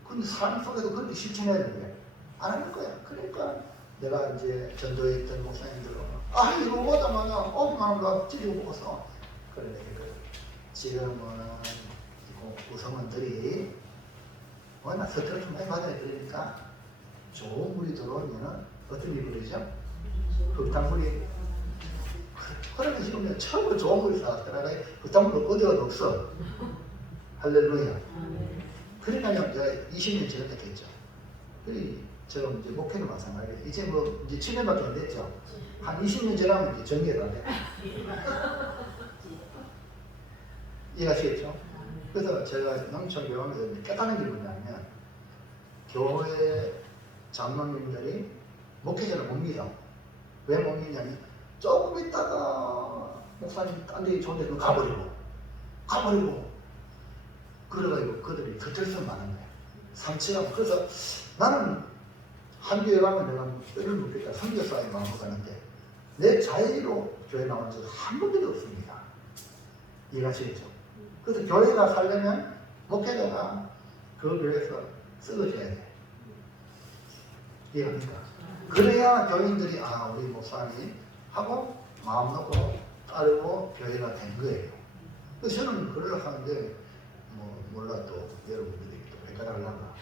근데 삶 속에서 그렇게 실천해야 되는데 안 할 거야. 그러니까 내가 이제 전도에 있던 목사님들은 이거 보자마자 어디만 가 찌르고 먹었어. 그래 지금은 구성원들이 워낙 스트레스 많이 받아야 되니까 좋은 물이 들어오면 어떤 일이 그러죠? 흙탕물이 그러면 지금 처음으로 좋은 물이 사왔더라. 흙탕물을 어디가도 없어. 할렐루야. 그러니까요 제가 20년 전에 했죠. 저는 이제 목회는 마찬가지예요. 이제 이제 7년밖에 안 됐죠. 한 20년 지나면 이제 정리가 안 돼. 이해하시겠죠? 그래서 제가 농촌교회에서 깨닫는 게 뭐냐면 교회 장로님들이 목회자를 못 믿어. 왜 못 믿냐면 조금 있다가 목사님 딴 데 좋은 데 가버리고 그래가지고 그들이 스트레스 많은 거야. 상처가. 그래서 나는 한 교회 가면 내가 뼈를 묻겠다. 선교사의 마음으로 가는데 내 자의로 교회 나온 적 한 번도 없습니다. 이해하시겠죠? 그래서 교회가 살려면 목회자가 그 교회에서 쓰러져야 돼. 이해합니까? 그래야 교인들이 우리 목사님 하고 마음 놓고 따르고 교회가 된 거예요. 그래서 저는 그러려고 하는데 몰라 또 여러분들이 또 백가달라가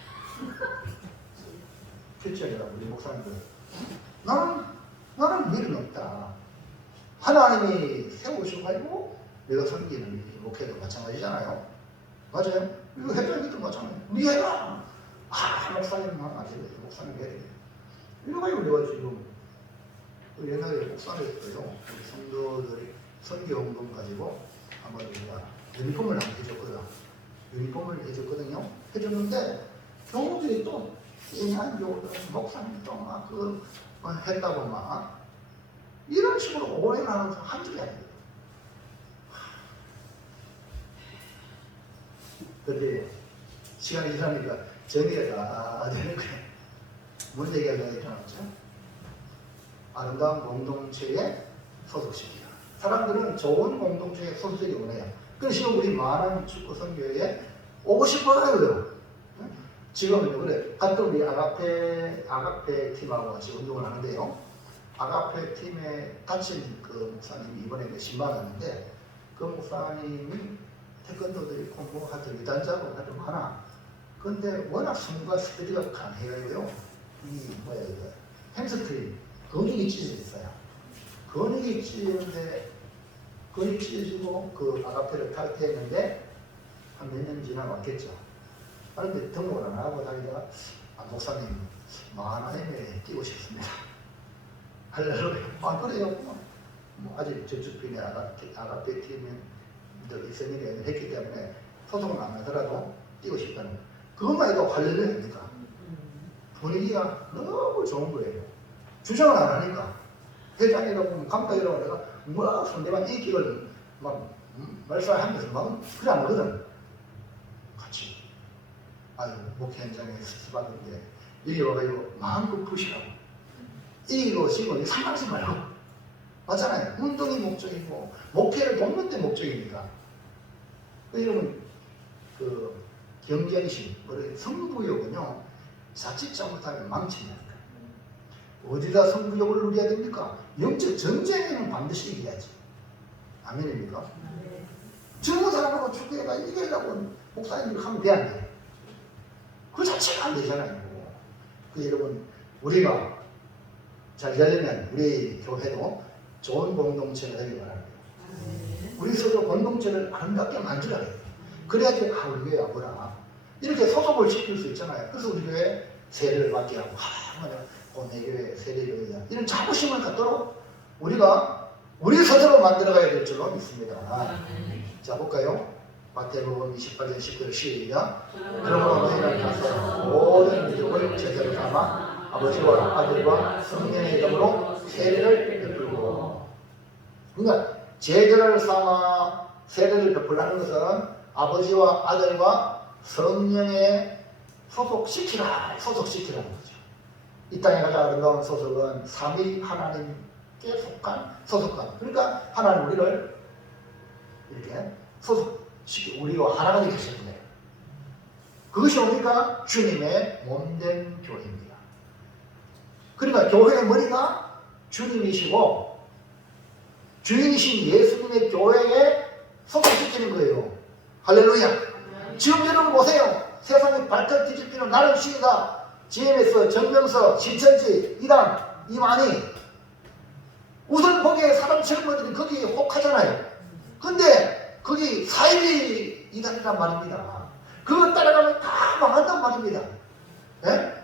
표치하라 우리 목사님들 나는 일은 없다. 하나님이 세우셔가지고 내가 섬기는 이 목회도 마찬가지잖아요. 맞아요? 이거 해변이도 마찬가지예요. 니 해라. 목사님 하면 안 되겠지. 목사님 해야 되겠지. 이래가지고 내가 지금 옛날에 목사님이었어요. 우리 성도들이 선교운동 가지고 한번 우리가 유니폼을 한번 해줬거든. 유니폼을 해줬거든요. 해줬는데 교우들이 또 예한 교우들 목사님 또 막 했다고 막 이런 식으로 오해를 하는 사람 한둘이 아니에요. 그런데 시간이 지나니까 정리가 다 되는 거예요. 뭔 얘기가 일어났죠? 아름다운 공동체에 소속시키라. 사람들은 좋은 공동체에 소속되기 원해요. 그래서 지금 우리 많은 축구 선교회에 오고 싶어 하거든. 지금은 그래. 가끔 우리 아가페 팀하고 같이 운동을 하는데요. 아가페 팀에 다친 그 목사님이 이번에 신방하는데 그 목사님이 태권도도 있고 뭐 하여튼 유단자고 하여튼 많아. 근데 워낙 손과 스피드가 강해요. 이 햄스트링 근육이 찢어졌어요. 근육이 찢어지는데 근육이 찢어지고 그 아가페를 탈퇴했는데 한 몇 년 지나왔겠죠. 그런데 등록을 안 하고 다니다가 목사님 만화임에 뛰고 싶습니다. 할렐루야. 그래요. 아직 저축빈의 아가페 팀에 이선일이 했기 때문에 소송을 안 하더라도 뛰고 싶다는 거예요. 그것만 해도 관련을 합니까? 분위기가 너무 좋은 거예요. 주장을 안 하니까. 회장이라고 하면 감독이라고 내가 뭐 상대방 인기를 막 말살하면서 막 그래 안 하거든. 같이. 목회 현장에 스트받는데 여기 와가지고 마음껏 푸시라고. 이기고 지고 상관하지 말고. 맞잖아요. 운동이 목적이고 목회를 돕는 데 목적이니까. 여러분 그 경쟁심, 성부욕은요 자칫 잘못하면 망친다니까. 어디다 성부욕을 누려야 됩니까? 영적 전쟁에는 반드시 이겨야지. 아멘입니까? 젊은 사람하고 축구해가 이기려고 목사님이 하면 돼, 안 돼? 그 자체가 안 되잖아요. 여러분 우리가 잘 되려면 우리 교회도 좋은 공동체가 되길 바랍니다. 우리 서로 공동체를 아름답게 만들어야 돼요. 그래야지 우리 교회 와보라. 이렇게 소속을 시킬 수 있잖아요. 그래서 우리 교회 세례를 받게 하고 내 교회 세례교회야. 이런 자부심을 갖도록 우리가 우리 스스로 만들어가야 될 줄로 믿습니다. 자 볼까요? 마태복음 28장 10절 시작. 그러므로 너희는 가서 모든 민족을 제자로 삼아 아버지와 아들과 성령의 이름으로 세례를 베풀고. 그러니까 제자를 삼아 세례를 베풀라는 것은 아버지와 아들과 성령에 소속시키라는 거죠. 이 땅에 가장 아름다운 소속은 삼위 하나님께 속한 소속감. 그러니까 하나님 우리를 이렇게 소속시키, 우리와 하나가 되게 하셨는데, 그것이 뭡니까? 주님의 몸된 교회입니다. 그러니까 교회의 머리가 주님이시고 주인이신 예수님의 교회에 소속시키는 거예요. 할렐루야. 지금 여러분 보세요. 세상에 발전 뒤집히는 나는 신이다. GMS, 정명서, 신천지, 이단, 이만희. 우선 거기에 사람 젊은이들이 거기 혹하잖아요. 근데 거기 사이비 이단이란 말입니다. 그거 따라가면 다 망한단 말입니다. 예?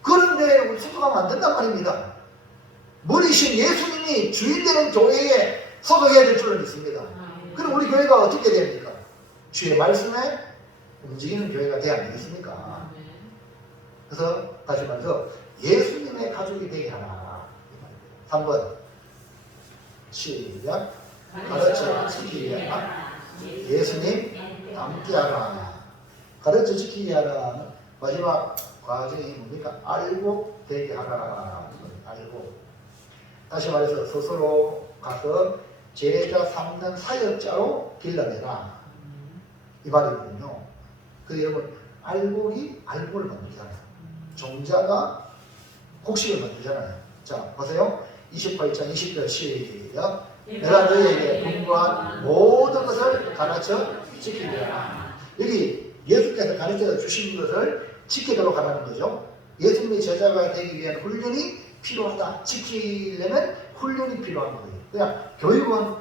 그런데 우리 소속하면 안 된단 말입니다. 머리신 예수님이 주인되는 교회에 소속해야 될 줄은 있습니다. 그럼 우리 교회가 어떻게 됩니까? 주의 말씀에 움직이는 교회가 돼야 되겠습니까? 그래서 다시 말해서 예수님의 가족이 되게 하라. 3번 시작. 가르쳐 지키게 하라. 예수님 닮게 하라. 가르쳐 지키게 하라. 마지막 과정이 뭡니까? 알고 되게 하라. 알고. 다시 말해서 스스로 가서 제자 삼는 사역자로 길러내라. 이 말이거든요. 그래서 여러분 알고를 만들잖아요. 종자가 곡식을 만들잖아요. 자 보세요. 28장 20절 시작. 내가 너희에게 분부한 모든 것을 가르쳐 지키게 하라. 여기 예수께서 가르쳐 주신 것을 지키도록 하라는 거죠. 예수님의 제자가 되기 위한 훈련이 필요하다. 지키려면 훈련이 필요한 거예요. 그냥 교육은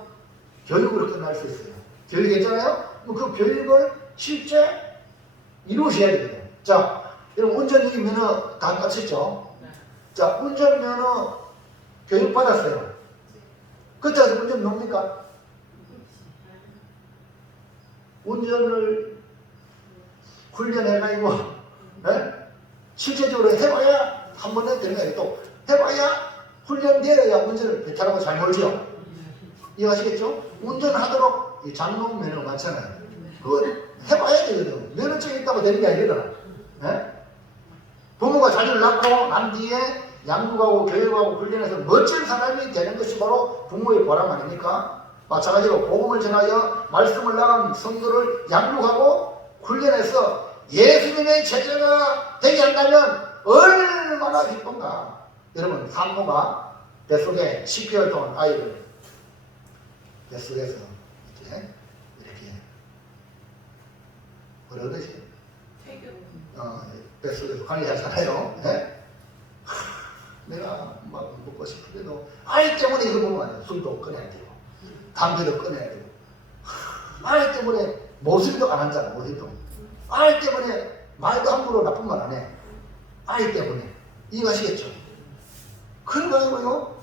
교육으로 끝날 수 있어요. 교육 괜찮아요? 그 교육을 실제 이루셔야 되거든요. 자, 여러분 운전기 면허 다 따셨죠? 자, 운전면허 교육 받았어요. 그때 가서 운전 놉니까? 운전을 훈련해가지고 실제적으로 해봐야 한 번에 되는 거예요. 또 해봐야 훈련되어야 운전을 배탈하고 잘 몰죠. 이해하시겠죠? 운전하도록 장롱 면허 많잖아요. 그거 해봐야 되거든. 면허증이 있다고 되는 게 아니거든. 부모가 자녀를 낳고 난 뒤에 양육하고 교육하고 훈련해서 멋진 사람이 되는 것이 바로 부모의 보람 아닙니까? 마찬가지로 복음을 전하여 말씀을 나간 성도를 양육하고 훈련해서 예수님의 제자가 되게 한다면 얼마나 기쁜가. 여러분 산모가 뱃속에 10개월 동안 아이를 뱃속에서 이렇게 뭐라 그러지? 뱃속에서 관리하잖아요. 네? 내가 막 먹고 싶은데도 아이 때문에 이거 먹으면 안 돼. 술도 끊어야 되고 담배도 끊어야 되고 아이 때문에 모습도 안 하잖아. 모습도 아이 때문에 말도 함부로 나쁜 말 안 해. 아이 때문에. 이해가시겠죠? 그래가지고요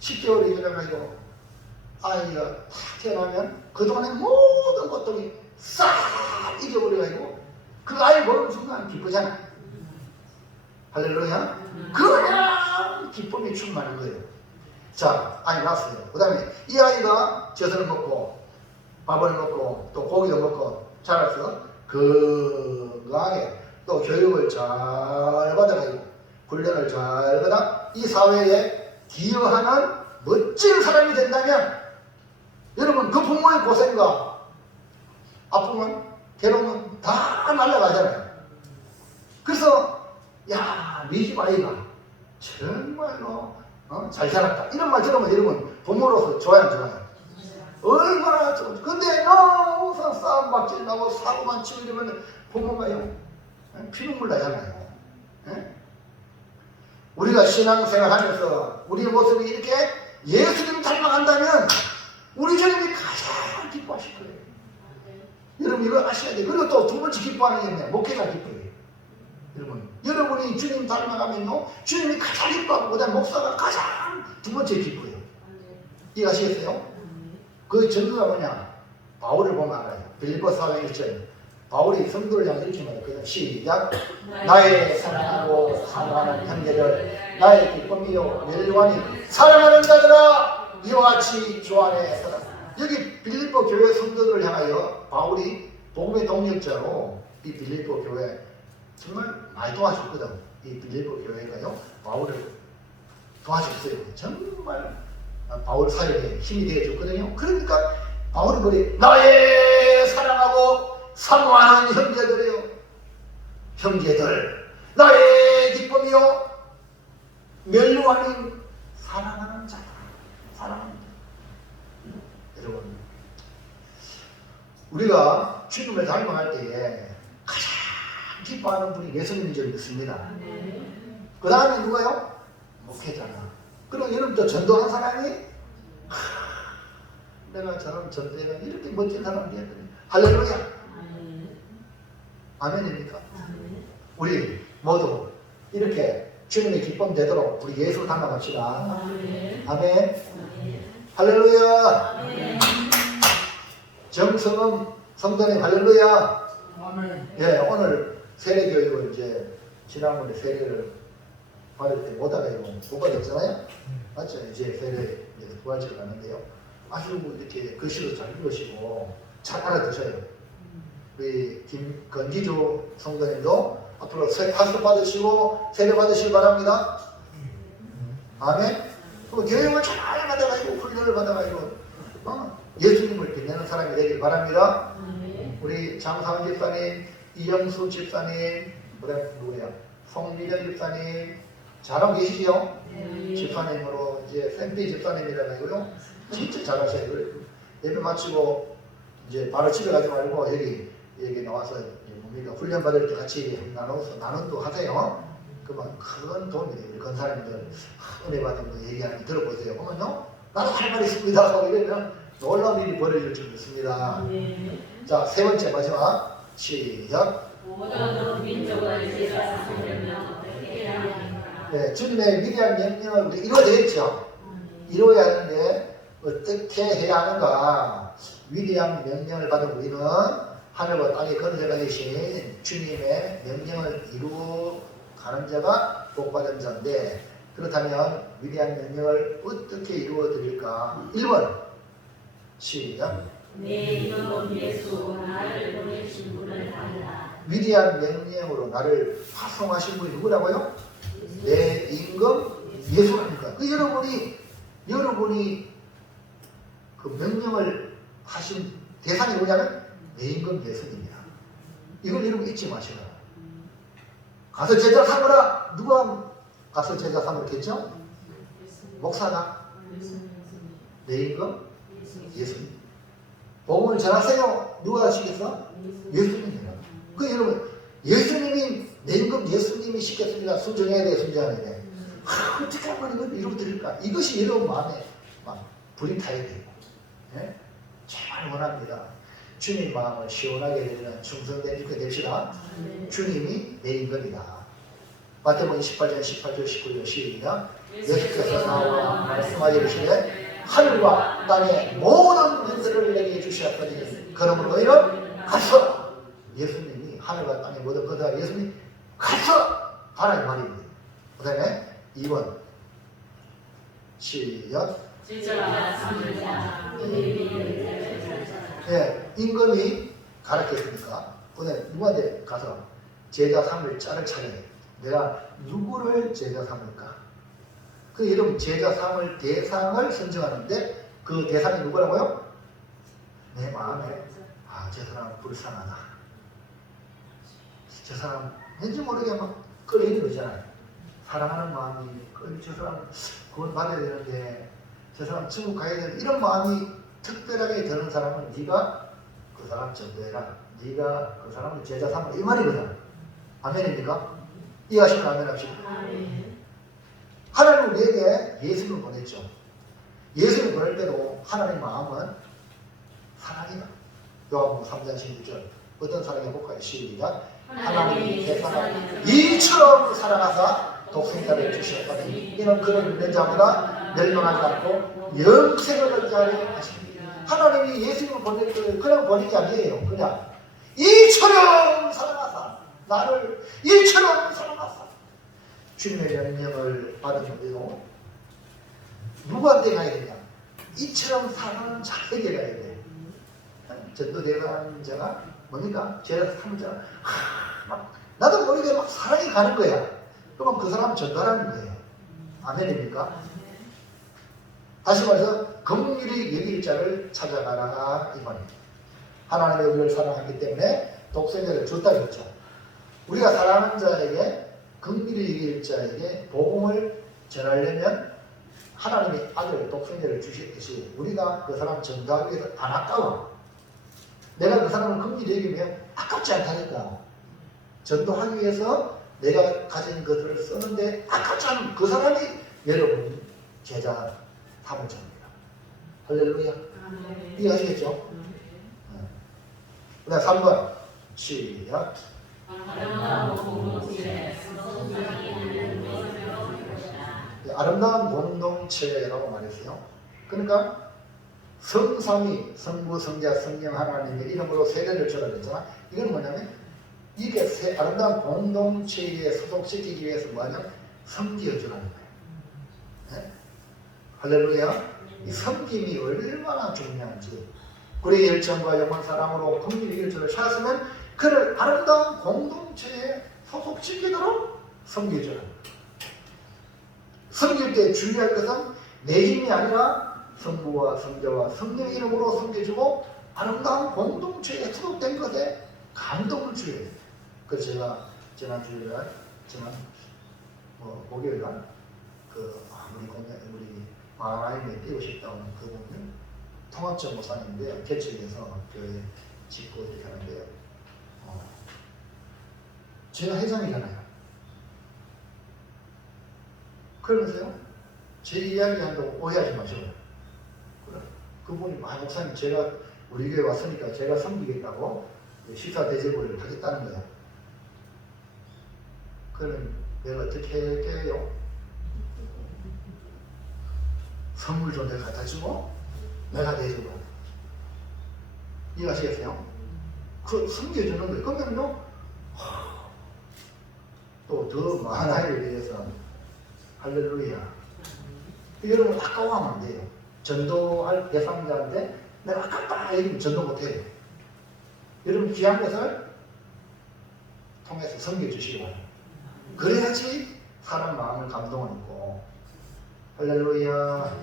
10개월이 지나가지고 아이가 탁 태어나면 그동안의 모든 것들이 싹 잊어버려가지고 그 아이 먹은 순간 기쁘잖아. 할렐루야. 그냥 기쁨이 충만한 거예요. 자, 아이 낳았어요. 그 다음에 이 아이가 젖을 먹고 밥을 먹고 또 고기도 먹고 자라서 건강하게 또 교육을 잘 받아가지고 훈련을 잘 받아 이 사회에 기여하는 멋진 사람이 된다면 여러분 그 부모의 고생과 아픔은 괴로움은 다 날아가잖아요. 그래서 야, 네 집 아이가 정말로 잘 살았다 이런 말 들으면 여러분 부모로서 좋아요 안 좋아요? 얼마나 좋은지. 근데 너무 싸움 박질 나고 사고만 치고 이러면 부모가요 피눈물 나잖아요. 우리가 신앙생활 하면서 우리의 모습이 이렇게 예수님 닮아간다면 우리 주님이 가장 기뻐하실 거예요. 여러분 이거 아셔야 돼요. 그리고 또 두 번째 기뻐하는 게 뭐냐? 목회자 기뻐해요. 여러분 여러분이 주님 닮아가면요 주님이 가장 기뻐하고 그 다음 목사가 가장 두 번째 기뻐해요. 이해하시겠어요? 그 전도가 뭐냐? 바울을 보면 알아요. 빌립보 사회 1절. 바울이 성도를 향해 이렇게 말했거든요. 시작. 나의 사랑하고 사랑하는 형제들, 나의 기쁨이요 멸관이 사랑하는 자들아, 이와 같이 주 안에 서라. 여기 빌립보 교회 성도들을 향하여 바울이 복음의 동력자로 이 빌립보 교회 정말 많이 도와줬거든. 이 빌립보 교회가요 바울을 도와줬어요. 정말 바울 사역에 힘이 되어줬거든요. 그러니까 바울이 그래, 나의 사랑하고 사모하는 형제들이요, 형제들, 나의 기쁨이요 멸류관인 사랑하는 자다. 사랑하는 자. 여러분, 우리가 주님을 닮아갈 때에 가장 기뻐하는 분이 예수님인 줄 믿습니다. 그 다음에 누가요? 목회자가. 그럼 여러분도 전도하는 사람이 내가 저런 전도회가 이렇게 멋진 사람이었더니 할렐루야. 아멘입니까? 우리 모두 이렇게 주님의 기쁨 되도록 우리 예수 닮아갑시다. 아멘. 할렐루야. 정성은 성도님 할렐루야. 예, 오늘 세례교육을 이제 지난번에 세례를 받을 때 못하게 못 받았잖아요. 맞죠? 이제 세례 부활절 가는데요. 아주 이렇게 글씨도 잘 읽으시고 잘 알아두셔요. 우리 김건기주 성도님도 앞으로 파수 받으시고 세례 받으시기 바랍니다. 아멘. 그리고 교육을 잘 받아가지고 훈련을 받아가지고 예수님을 빛내는 사람이 되길 바랍니다. 우리 장상훈 집사님, 이영수 집사님, 그다음 누구야? 송미정 집사님 잘하고 계시죠? 집사님으로 이제 샘피 집사님이라고 하고요. 진짜 잘하셔요. 예배 마치고 이제 바로 집에 가지 말고 여기 나와서 뭡니까 훈련 받을 때 같이 나눔도 하세요. 그러면 큰 도움이 돼요. 우리 건사님들 은혜 받은 거 얘기하는 거 들어보세요. 그러면요, 나도 할 말 있습니다 하고 이러면 놀라운 일이 벌어질 줄 믿습니다. 자, 세 번째 마지막 시작. 모든 민족을 제사 삼으려면 네, 주님의 위대한 명령을 우리 이루어야 되겠죠. 이루어야 하는데 어떻게 해야 하는가? 위대한 명령을 받은 우리는 하늘과 땅에 거느려가 계신 주님의 명령을 이루어가는 자가 복받은 자인데, 그렇다면 위대한 명령을 어떻게 이루어 드릴까? 1번 시작. 내 이름 예수 나를 보내신 분을 알라. 위대한 명령으로 나를 파송하신 분이 누구라고요? 내 임금 예수라니까. 그 여러분이 그 명령을 하신 대상이 누구냐면 내 임금 예수님이야. 이걸 여러분 잊지 마시라. 가서 제자 삼으라. 누가 가서 제자 삼으랬겠죠? 목사가. 내 임금 예수님. 복음을 전하세요. 누가 하시겠어? 예수님이야. 그 여러분, 예수님이 내 임금 예수님이 시켰습니다. 순종해야 돼, 순종해야 돼. 어떻게 하면 이걸 이루어 드릴까? 이것이 여러분 마음에 막 불이 타야 되고, 예? 정말 원합니다. 주님 마음을 시원하게 해주는 충성된 주께 됩시다. 주님이 내 임금이다. 마태복음 28장 18절 19절 시작. 예수께서 나와 말씀하여 이르시되 하늘과 땅의 모든 것들을 내게 주셨더니 그러므로 너희는 가서, 예수님이 하늘과 땅의 모든 것들 예수님이 가서 하라는 말입니다. 그 다음에 2번 시작. 제자 삼으자. 예, 임금이 가르쳤으니까 그다음에 누구한테 가서 제자 삼을 자를 차려야 돼. 내가 누구를 제자 삼을까? 그 여러분 제자 삼을 대상을 선정하는데 그 대상이 누구라고요? 내 마음에 저 사람 불쌍하다. 저 사람 왠지 모르게 막 끌리는 거잖아요. 사랑하는 마음이 저 사람 구원 받아야 되는데 저 사람 천국 가야 되는데 이런 마음이 특별하게 드는 사람은 네가 그 사람 전도해라. 네가 그 사람을 제자 삼으라. 이 말이거든. 아멘입니까? 이해하시면 아멘 합시다. 하나님은 우리에게 예수님을 보냈죠. 예수를 보낼 때도 하나님의 마음은 사랑이다. 요한복음 3장 16절 어떤 사랑의 복화에 시작. 하나님이 세상을 이처럼 사랑하사 독생자를 주셨더니 이는 그를 믿는 자보다 멸망하지 않고 영생을 얻게 하려 하십니다. 하나님이 예수님을 보낼 때 그냥 보낸 게 아니에요. 그냥 이처럼 사랑하사, 나를 이처럼 사랑하사. 주님의 명령을 받았는데요, 누구한테 가야 되냐? 이처럼 사랑하는 자에게 가야 돼. 전도대회하는 자가 뭡니까? 죄에서 사는 자가 나도 모르게 막 사랑이 가는 거야. 그러면 그 사람 전도하는 거예요. 아멘입니까? 다시 말해서 긍휼히 여길 자를 찾아가라 이 말입니다. 하나님의 우리를 사랑하기 때문에 독생자를 줬다 그랬죠. 우리가 사랑하는 자에게, 긍휼히 여길 자에게 복음을 전하려면 하나님이 아들 독생자를 주셨듯이 우리가 그 사람 전도하기 위해서 안 아까워. 내가 그 사람을 긍휼히 여기면 아깝지 않다니까. 전도하기 위해서 내가 가진 것들을 쓰는데 아깝지 않은 그 사람이 여러분 제자 사무장입니다. 할렐루야. 이해하시겠죠? 그 다음 3번 시작. 아름다운 공동체라고 말했어요. 그러니까 성삼위, 성부, 성자, 성령 하나님의 이름으로 세례를 주라 그랬잖아. 이건 뭐냐면 이게 아름다운 공동체에 소속시키기 위해서 뭐냐면 섬기어주라는 거예요. 네? 할렐루야. 이 섬김이 얼마나 중요한지, 우리의 열정과 영원 사랑으로 긍휼히 여길 자를 찾았으면 그를 아름다운 공동체에 소속시키도록 섬겨주라는 거예요. 섬길 때 주의할 것은 내 힘이 아니라 성부와 성자와 성령의 이름으로 섬겨주고 아름다운 공동체에 소속된 것에 감동을 줘야 돼요. 그래서 제가 지난 목요일날 우리 마라임에 뛰고 싶다고 그분은 통합적 목사님인데요. 개척해서 교회 짓고 이렇게 하는데요. 제가 회장이잖아요. 그러면서요, 제 이야기 한다고 오해하지 마시고요. 그래, 그분이 목사님 제가 우리 교회 왔으니까 제가 섬기겠다고 식사 대접을 하겠다는 거야. 그러면 내가 어떻게 할게요? 선물도 내가 갖다 주고 내가 대주고. 이해하시겠어요? 그 섬겨주는 거예요. 그러면요 또 더 많아요. 위해서 할렐루야. 여러분 아까워하면 안 돼요. 전도할 대상자인데 내가 아깝다 이러면 전도 못해요. 여러분 귀한 것을 통해서 섬겨주시기 바랍니다. 그래야지 사람 마음을 감동하고. 할렐루야.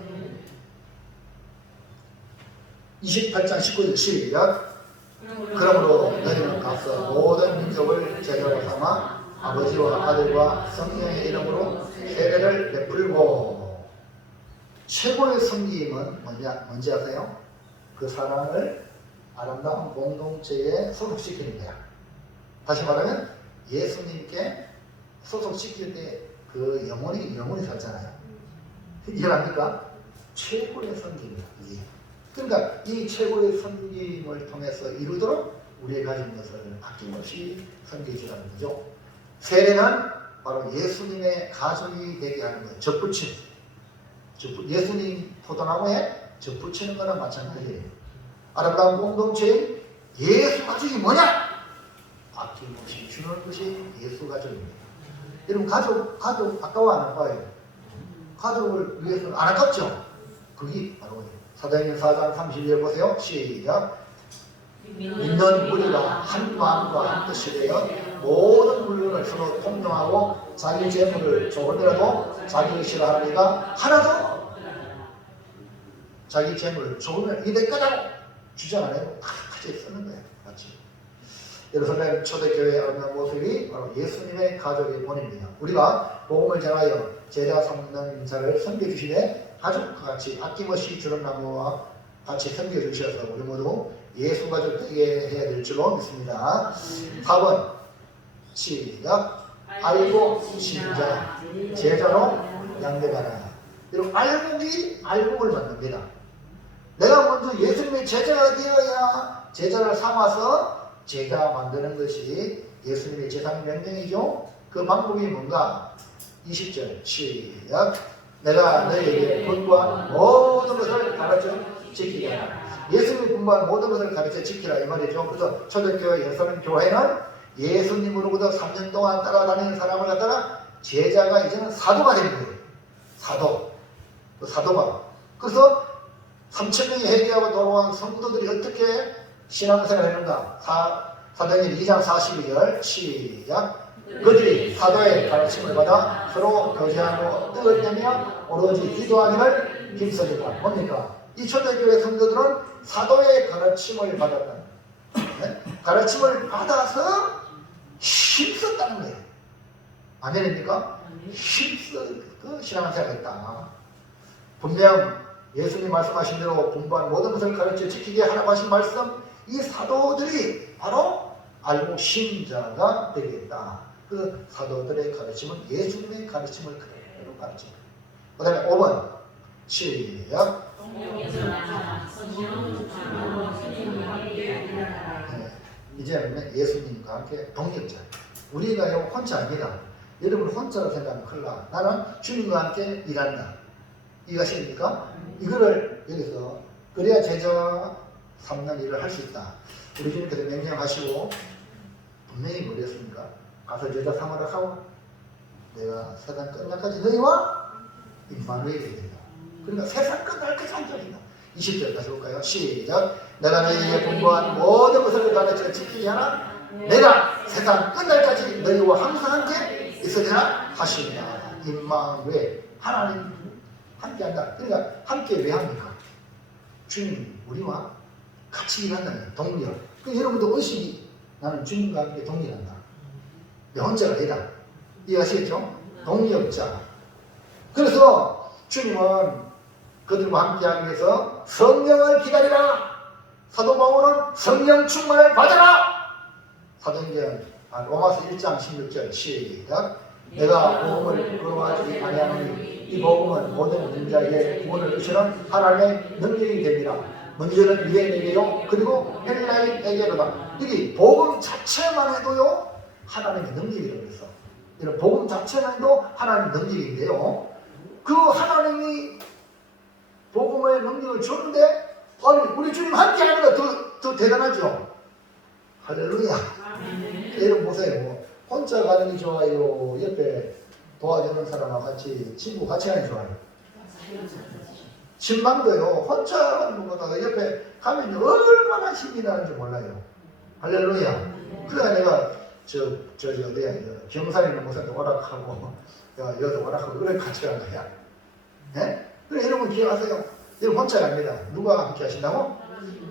28장 19절 시작. 그러므로 너희는 가서 모든 민족을 제자로 삼아 아버지와 아들과 성령의 이름으로 세례를 베풀고. 최고의 섬김은 뭔지 아세요? 그 사람을 아름다운 공동체에 소속시키는 거야. 다시 말하면 예수님께 소속시킬 때 그 영혼이 살잖아요. 이해합니까? 최고의 섬김이다. 그러니까 이 최고의 섬김을 통해서 이루도록 우리의 가진 것을 아낌없이 섬겨주라는 거죠. 세례는 바로 예수님의 가족이 되게 하는 거예요. 접붙임. 예수님 포도나무에 접붙이는 거랑 마찬가지예요. 아름다운 공동체의 예수 가족이 뭐냐? 아낌없이 주는 것이 예수 가족입니다. 여러분 가족 아까워 안 아까워요? 가족을 위해서는 안 아깝죠? 그게 바로 사도행전 4장 30절 보세요. 시작. 믿는 무리가 한 마음과 한 뜻이 되어 모든 물건을 서로 통용하고 자기 재물을 조금이라도 자기 의식을 하니까 하나도 자기 재물을 조금이라도 이 내꺼라고 주장 안 해도 다 같이 쓰는 거예요. 맞지? 예루살렘 초대교회의 아름다운 모습이 바로 예수님의 가족의 본입니다. 우리가 복음을 전하여 제자 삼는 자를 섬겨주시되 가족과 같이 아낌없이 주는 나무와 같이 섬겨주셔서 우리 모두 예수 가족 되게 해야 될 줄로 믿습니다. 4번 시작. 알고 신자 제자로 양육하라. 이런 알곡을 만듭니다. 내가 먼저 예수님의 제자가 되어야 제자를 삼아서 제자 만드는 것이 예수님의 제상 명령이죠. 그 방법이 뭔가? 20절 시작. 내가 너희에게 법과 모든 것을 가르쳐 지키게 하라. 예수님이 분부한 모든 것을 가르쳐 지키라 이 말이죠. 그래서 초대교회 예수님 교회는 예수님으로부터 3년 동안 따라다니는 사람을 갖다가 제자가 이제는 사도가 된 거예요. 사도. 그 사도가. 그래서 3,000명이 회개하고 돌아온 성도들이 어떻게 신앙생활을 했는가? 사도행전 2장 42절 시작. 그들이 사도의 가르침을 받아 서로 교제하고 뜻을 떼며 오로지 기도하기를 힘써주다. 뭡니까? 이 초대교회 성도들은 사도의 가르침을 받았다. 네? 가르침을 받아서 힘썼다는 거예요. 아멘입니까? 힘써 신앙생활을 했다. 분명 예수님 말씀하신 대로 분부한 모든 것을 가르쳐 지키게 하라고 하신 말씀, 이 사도들이 바로 알고 신자가 되겠다. 그 사도들의 가르침은 예수님의 가르침을 그대로 가르칩니다. 그 다음에 5번 시작. 네, 이제는 예수님과 함께 동역자. 우리가 혼자 아니다. 여러분 혼자로 생각하면 큰일 나. 나는 주님과 함께 일한다. 이해하십니까? 이거를 여기서 그래야 제자가 3년 일을 할 수 있다. 우리 주님께서 명령하시고 분명히 뭐랬습니까? 가서 제자 삼으라 하고 내가 세상 끝날까지 너희와 임마누엘이 된다. 그러니까 세상 끝날까지 함께하신다. 20절 다시 볼까요? 시작. 내가 너희에게 분부한 모든 것을 가르쳐 지키게 하나 내가 세상 끝날까지 너희와 항상 함께 있으리라 하시니라. 임마누엘 하나님 함께한다. 그러니까 함께 왜 합니까? 주님 우리와 같이 일한다는 동력. 그 여러분도 의식이 나는 주님과 함께 동력한다. 내 혼자가 아니라. 이해하시겠죠? 동력자. 그래서 주님은 그들과 함께하기 위해서 성령을 기다리라. 사도 바울은 성령 충만을 받아라. 사도행전 로마서 1장 16절 시작. 내가 복음을 끌어가지 아니하노니 이 복음은 모든 인자에게 구원을 주시는 하나님의 능력이 됩니다. 먼저는 유대인에게요 그리고 헬라인에게로다. 이게 복음 자체만 해도요 하나님의 능력이라고 그랬어. 이런 복음 자체만 해도 하나님의 능력인데요, 그 하나님이 복음의 능력을 줬는데 아니 우리 주님 함께 하는 거 더 대단하죠. 할렐루야. 여러분 보세요. 혼자 가는 게 좋아요? 옆에 도와주는 사람과 같이 친구 같이 가는 게 좋아요? 신방도요 혼자 가는 것보다 옆에 가면 얼마나 힘이 나는지 몰라요. 할렐루야. 그래야 내가 어디야 경산에 있는 목사한테 오락하고 여기도 오락하고 그래 같이 가는 거야. 네? 그래 여러분 기억하세요. 여러분 혼자 갑니다. 누가 함께 하신다고?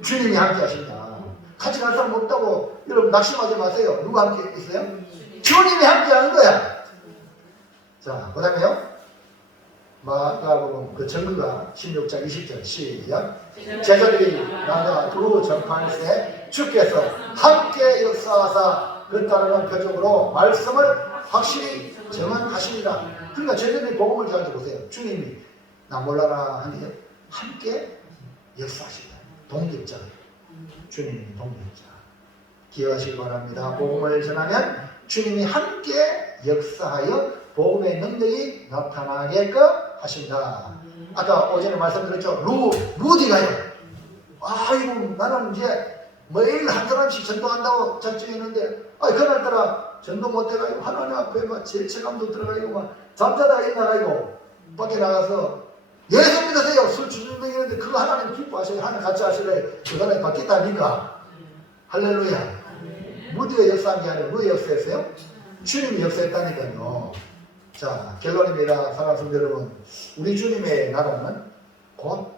주님이 함께 하신다. 같이 갈 사람 없다고 여러분 낙심하지 마세요. 누가 함께 있어요? 주님이 함께 하는 거야. 자, 그 다음에요. 마가복음 그 전구가 16장 20절 시작. 제자들이 나가 두루 전파할때 주께서 함께 역사하사 그 따르는 표적으로 말씀을 확실히 정언하시니라. 그러니까 제자들이 복음을 잘 들어보세요. 주님이 나 몰라라 하니 함께 역사하시다. 동력자. 주님이 동력자. 기억하시기 바랍니다. 복음을 전하면 주님이 함께 역사하여 복음의 능력이 나타나게끔 하신다. 아까 오전에 말씀드렸죠. 루디가요. 아이고 나는 이제 매일 한 사람씩 전도한다고 작정했는데 그날따라 전도 못해가지고 하나님 앞에 막 질체감도 들어가지고 막 잠자다가 일어나가지고 밖에 나가서 예수 믿으세요. 술 주중병이는데 그거 하나님 기뻐하셔요. 하나님 같이 하시래. 그 사람이 바뀌었다니까. 할렐루야. 무디가 역사한 게 아니라 누가 역사했어요? 주님이 역사했다니까요. 자, 결론입니다. 사랑하는 여러분, 우리 주님의 나라는 곧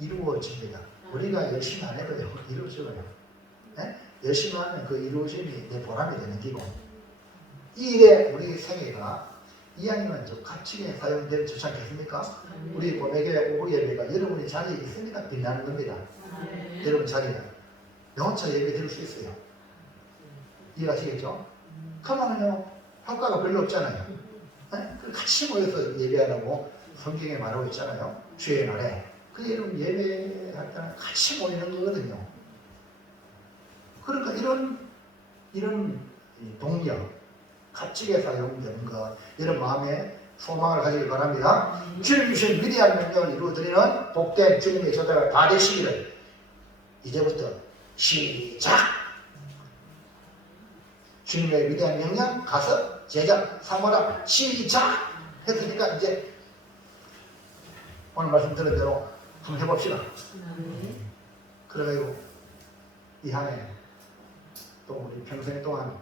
이루어집니다. 우리가 열심히 안 해도 이루어져요. 네? 열심히 하면 그 이루어짐이 내 보람이 되는 기고, 이 일에 우리 생애가 이왕이면 좀 값지게 사용되면 좋지 않겠습니까? 우리 봄에게 오후 예배가 여러분이 자리에 있으니까 빛나는 겁니다. 여러분 자리에 내 혼자 예배 드릴 수 있어요. 이해하시겠죠? 그러면요 효과가 별로 없잖아요. 네? 같이 모여서 예배하라고 성경에 말하고 있잖아요. 주의 날에. 그 여러분 예배할 때는 같이 모이는 거거든요. 그러니까 이런 동력, 값지게 사용되는 것, 여러분 마음에 소망을 가지기 바랍니다. 주님 주신 위대한 명령을 이루어드리는 복된 주님의 제자가 다 되시기를 이제부터 시작! 주님의 위대한 명령 가서 제자 삼아라 시작! 했으니까 이제 오늘 말씀 들은 대로 한번 해봅시다. 그래가지고 이 한 해 또 우리 평생 동안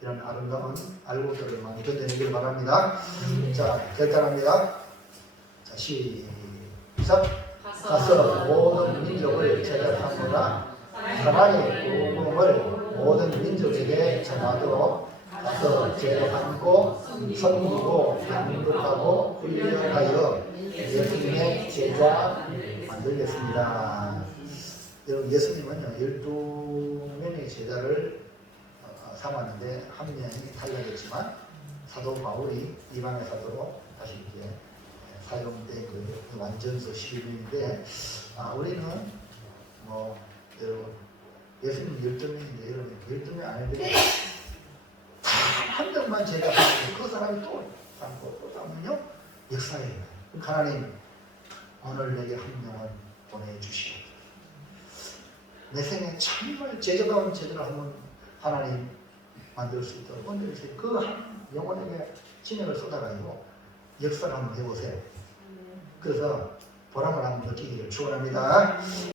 이런 아름다운 알고들을 많이 견뎌내길 바랍니다. 자, 결단합니다. 자, 시작! 가서 모든 민족을 제자 삼으라 하나님의 복음을 모든 민족에게 전하도록 가서 제자하고 섬기고 양육하고 훈련하여 예수님의 제자 만들겠습니다. 여러분, 예수님은요 12명의 제자를 삼았는데 한 명이 탈락했지만 사도 바울이 이방의 사도로 다시 이렇게 사용된 그 완전수 12명인데 우리는 뭐 여러분 예수님 12명인데 여러분 12명 아닌데 단 한 명만 제가 삼고 그 사람이 또 삼고 또 삼으면요 역사예요. 하나님 오늘 내게 한 명을 보내주시오. 내 생에 정말 제자다운 제자를 한번 하나님 만들 수 있도록 건드리세요. 그 한 영혼에게 진행을 쏟아가지고 역사를 한번 해보세요. 그래서 보람을 한번 느끼기를 축원합니다.